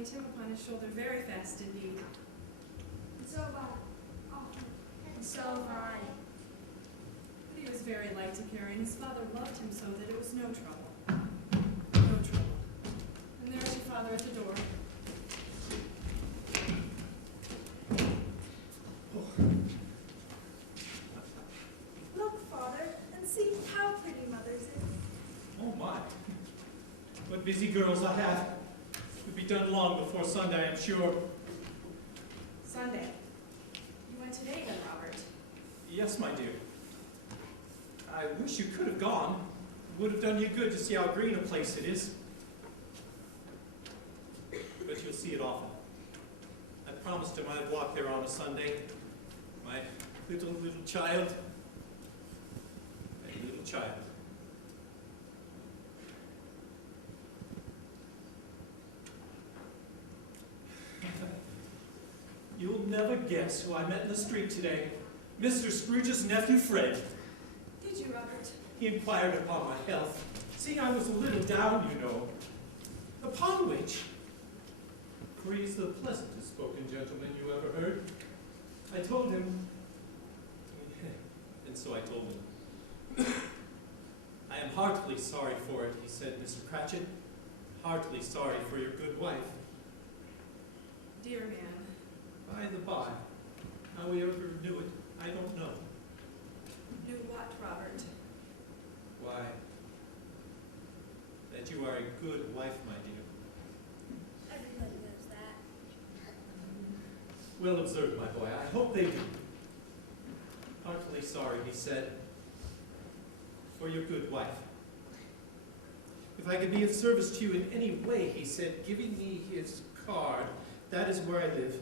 Tim upon his shoulder very fast indeed. And so have I. Often. And so have I. But he was very light to carry, and his father loved him so that it was no trouble. No trouble. And there's your father at the door. Look, Father, and see how pretty Mother's is. Oh my. What busy girls I have. Be done long before Sunday, I'm sure. Sunday. You went today then, Robert? Yes, my dear. I wish you could have gone. It would have done you good to see how green a place it is. see it often. I promised him I'd walk there on a Sunday. My little child. My little child. You'll never guess who I met in the street today. Mr. Scrooge's nephew, Fred. Did you, Robert? He inquired upon my health, seeing I was a little down, you know. Upon which, for he's the pleasantest spoken gentleman you ever heard, I told him, and so I told him. I am heartily sorry for it, he said, Mr. Cratchit. Heartily sorry for your good wife. Dear man. By the by, how we ever knew it, I don't know. Knew what, Robert? Why, that you are a good wife, my dear. Everybody knows that. Well observed, my boy. I hope they do. Heartily sorry, he said, for your good wife. If I could be of service to you in any way, he said, giving me his card, that is where I live.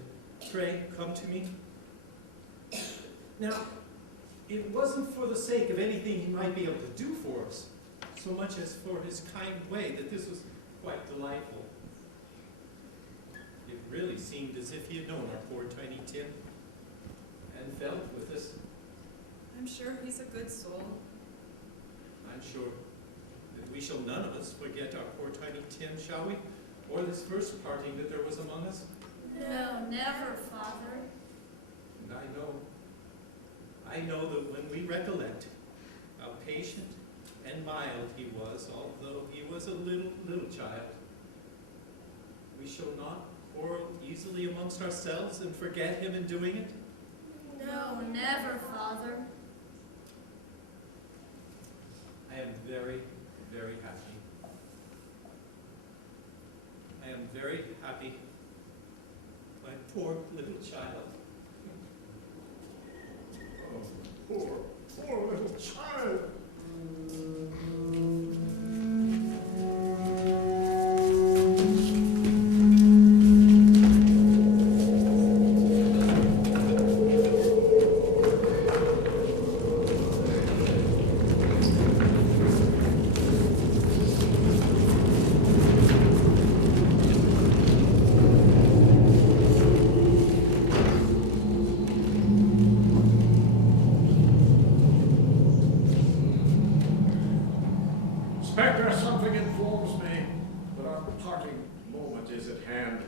Pray, come to me. Now, it wasn't for the sake of anything he might be able to do for us, so much as for his kind way that this was quite delightful. It really seemed as if he had known our poor Tiny Tim and felt with us. I'm sure he's a good soul. I'm sure that we shall none of us forget our poor Tiny Tim, shall we? Or this first parting that there was among us. No, never, Father. And I know that when we recollect how patient and mild he was, although he was a little child, we shall not quarrel easily amongst ourselves and forget him in doing it. No, never, Father. I am very, very happy. I am very happy. My poor little child. Oh, poor little child. Something informs me that our parting moment is at hand.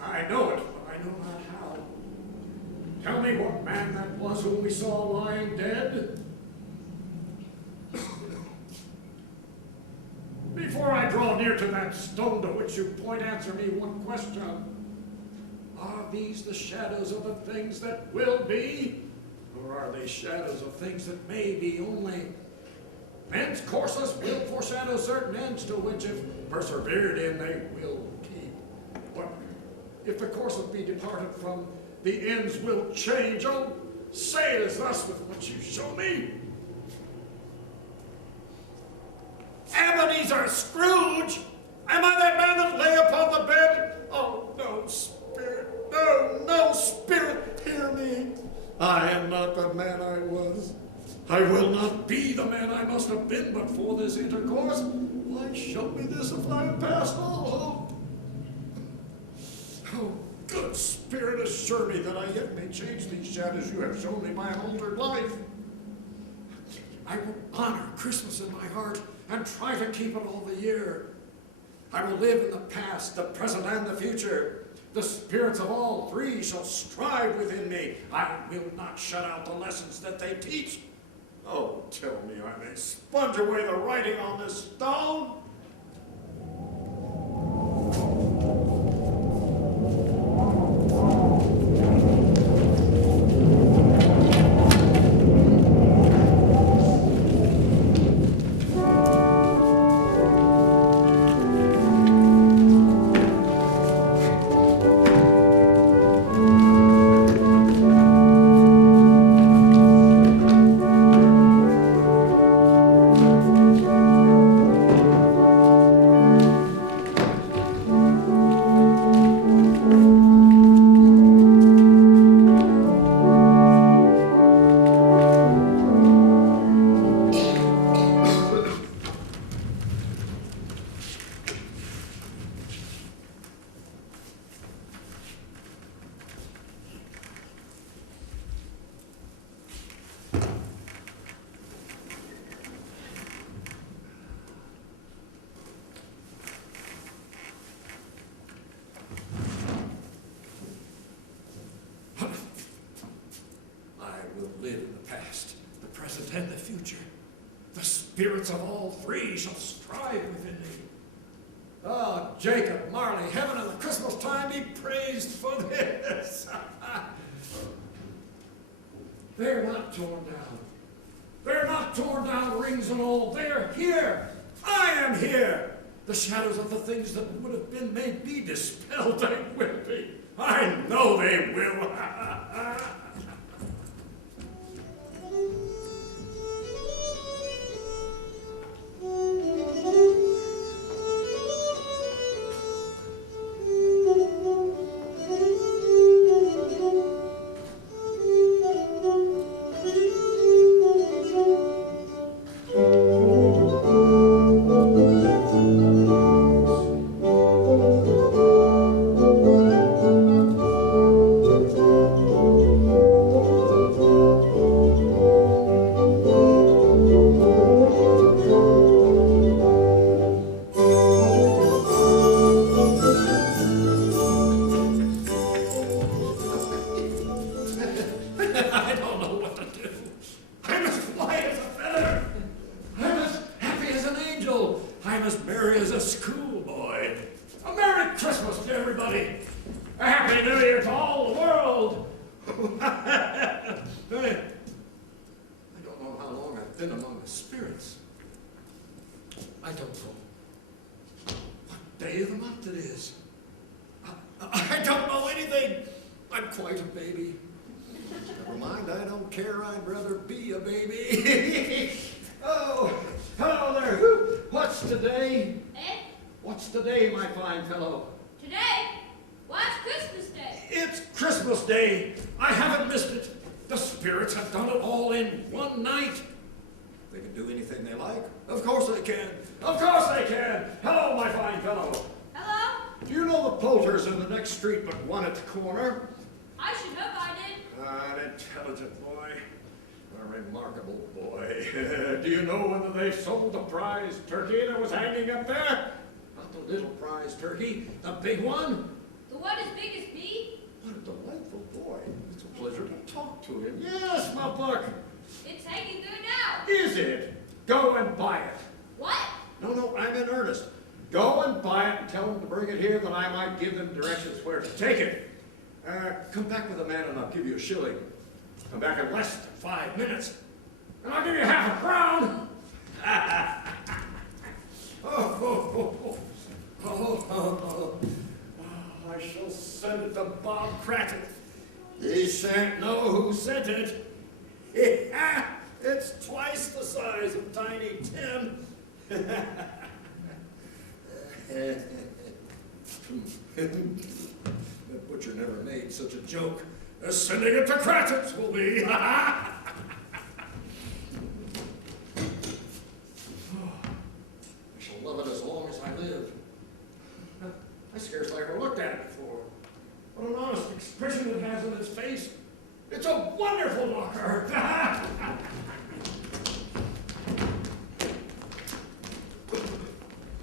I know it, but I know not how. Tell me what man that was whom we saw lying dead. Before I draw near to that stone to which you point, answer me one question. Are these the shadows of the things that will be? Or are they shadows of things that may be only? Men's courses will foreshadow certain ends to which, if persevered in, they will keep. But if the courses be departed from, the ends will change. Oh, say it is thus with what you show me. Ebenezer Scrooge! Am I that man that lay upon the bed? Oh, no, spirit, no, spirit, hear me. I am not the man I was. I will not be the man I must have been but for this intercourse. Why show me this if I have passed all hope? Oh, good spirit, assure me that I yet may change these shadows you have shown me by an altered life. I will honor Christmas in my heart and try to keep it all the year. I will live in the past, the present, and the future. The spirits of all three shall strive within me. I will not shut out the lessons that they teach. Oh, tell me I may sponge away the writing on this stone. in the past, the present, and the future. The spirits of all three shall strive within thee. Oh, Jacob, Marley, heaven and the Christmas time be praised for this. They're not torn down. They're not torn down, rings and all. They're here. I am here. The shadows of the things that would have been may be dispelled. They will be. I know they will. Corner. I should know if I did. An intelligent boy. A remarkable boy. Do you know whether they sold the prize turkey that was hanging up there? Not the little prize turkey, the big one. The one as big as me? What a delightful boy. It's a pleasure to talk to him. Yes, my buck. It's hanging there now. Is it? Go and buy it. What? No, I'm in earnest. Go and buy it and tell them to bring it here that I might give them directions where to take it. Come back with a man and I'll give you a shilling. Come back in less than 5 minutes and I'll give you half a crown. I shall send it to Bob Cratchit. He shan't know who sent it. It's twice the size of Tiny Tim. The butcher never made such a joke as sending it to Cratchit's will be. I shall love it as long as I live. I scarcely ever looked at it before. What an honest expression it has on its face. It's a wonderful knocker.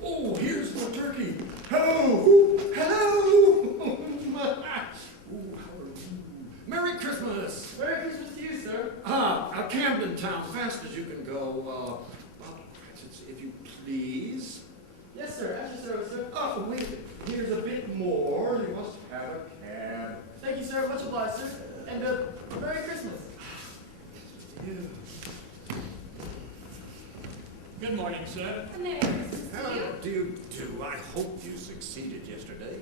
Oh, here's the turkey. Hello. Hello. Merry Christmas. Merry Christmas to you, sir. Camden Town, fast as you can go. If you please. Yes, sir. At your service, sir. Oh, wait. Here's a bit more. You must have a cab. Thank you, sir. Much obliged, sir. And Merry Christmas. Good morning, sir. Merry Christmas to How you. do you do? I hope you succeeded yesterday.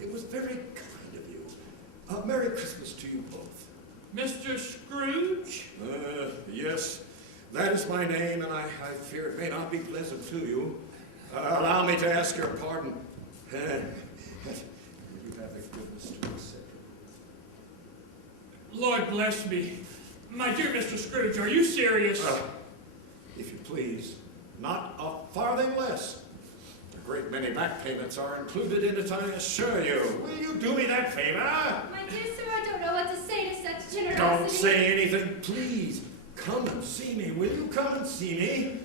It was very kind of you. Merry Christmas to you both. Mr. Scrooge? Yes, that is my name, and I fear it may not be pleasant to you. Allow me to ask your pardon. Will you have the goodness to accept? Lord bless me. My dear Mr. Scrooge, are you serious? If you please, not a farthing less. A great many back payments are included in it, I assure you. Will you do me that favor? My dear sir, I don't know what to say to such generosity. Don't say anything, please. Come and see me. Will you come and see me?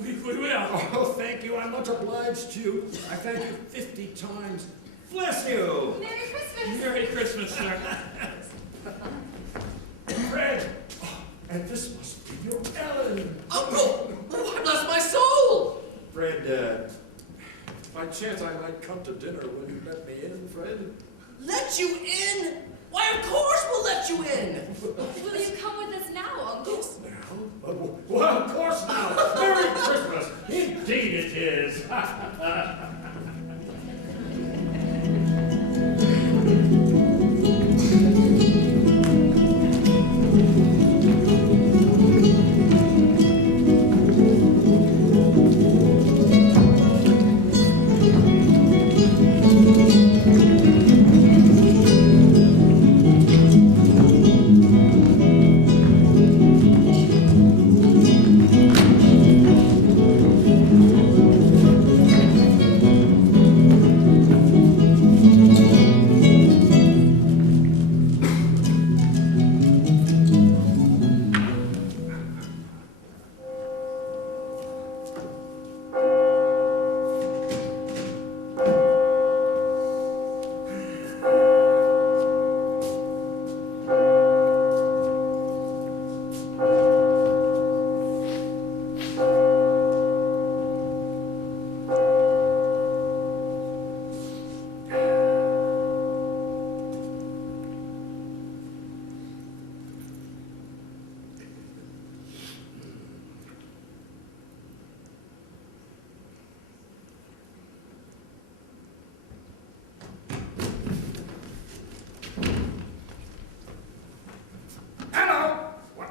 We will. Oh, thank you. I'm much obliged to you. I thank you 50 times. Bless you. Merry Christmas. Merry Christmas, sir. Fred. And this must be your Ellen. Uncle! Oh, bless my soul! Fred, by chance I might come to dinner. Will you let me in, Fred? Let you in? Why, of course we'll let you in! Will you come with us now, Uncle? Yes, now. Well, of course now. Merry Christmas. Indeed it is.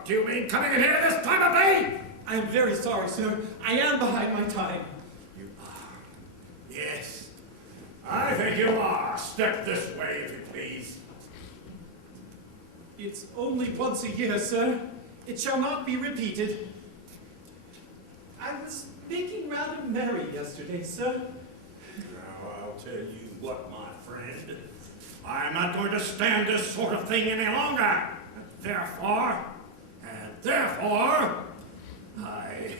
Do you mean coming in here this time of day? I am very sorry, sir. I am behind my time. You are? Yes. I think you are. Step this way, if you please. It's only once a year, sir. It shall not be repeated. I was making rather merry yesterday, sir. Now, I'll tell you what, my friend. I'm not going to stand this sort of thing any longer. Therefore, I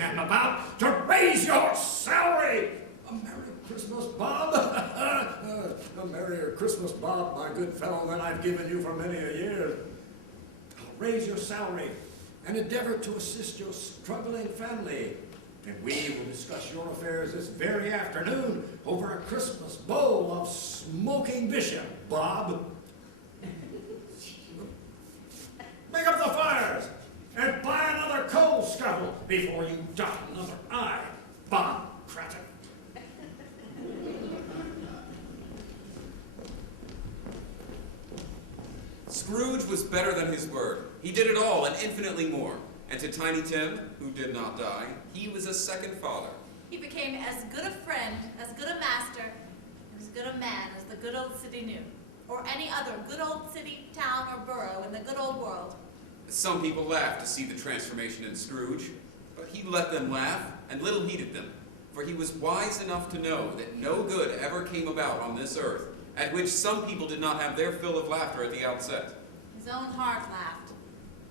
am about to raise your salary. A Merry Christmas, Bob. A merrier Christmas, Bob, my good fellow, than I've given you for many a year. I'll raise your salary and endeavor to assist your struggling family. And we will discuss your affairs this very afternoon over a Christmas bowl of smoking bishop, Bob. Make up the fires and buy another coal scuttle before you dot another I, Bob Cratchit. Scrooge was better than his word. He did it all and infinitely more. And to Tiny Tim, who did not die, he was a second father. He became as good a friend, as good a master, and as good a man as the good old city knew, or any other good old city, town, or borough in the good old world. Some people laughed to see the transformation in Scrooge, but he let them laugh and little heeded them, for he was wise enough to know that no good ever came about on this earth, at which some people did not have their fill of laughter at the outset. His own heart laughed.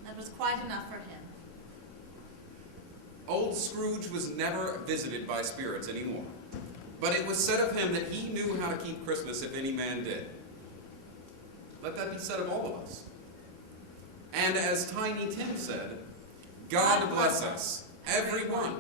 That was quite enough for him. Old Scrooge was never visited by spirits anymore, but it was said of him that he knew how to keep Christmas if any man did. Let that be said of all of us. And as Tiny Tim said, God bless us, everyone.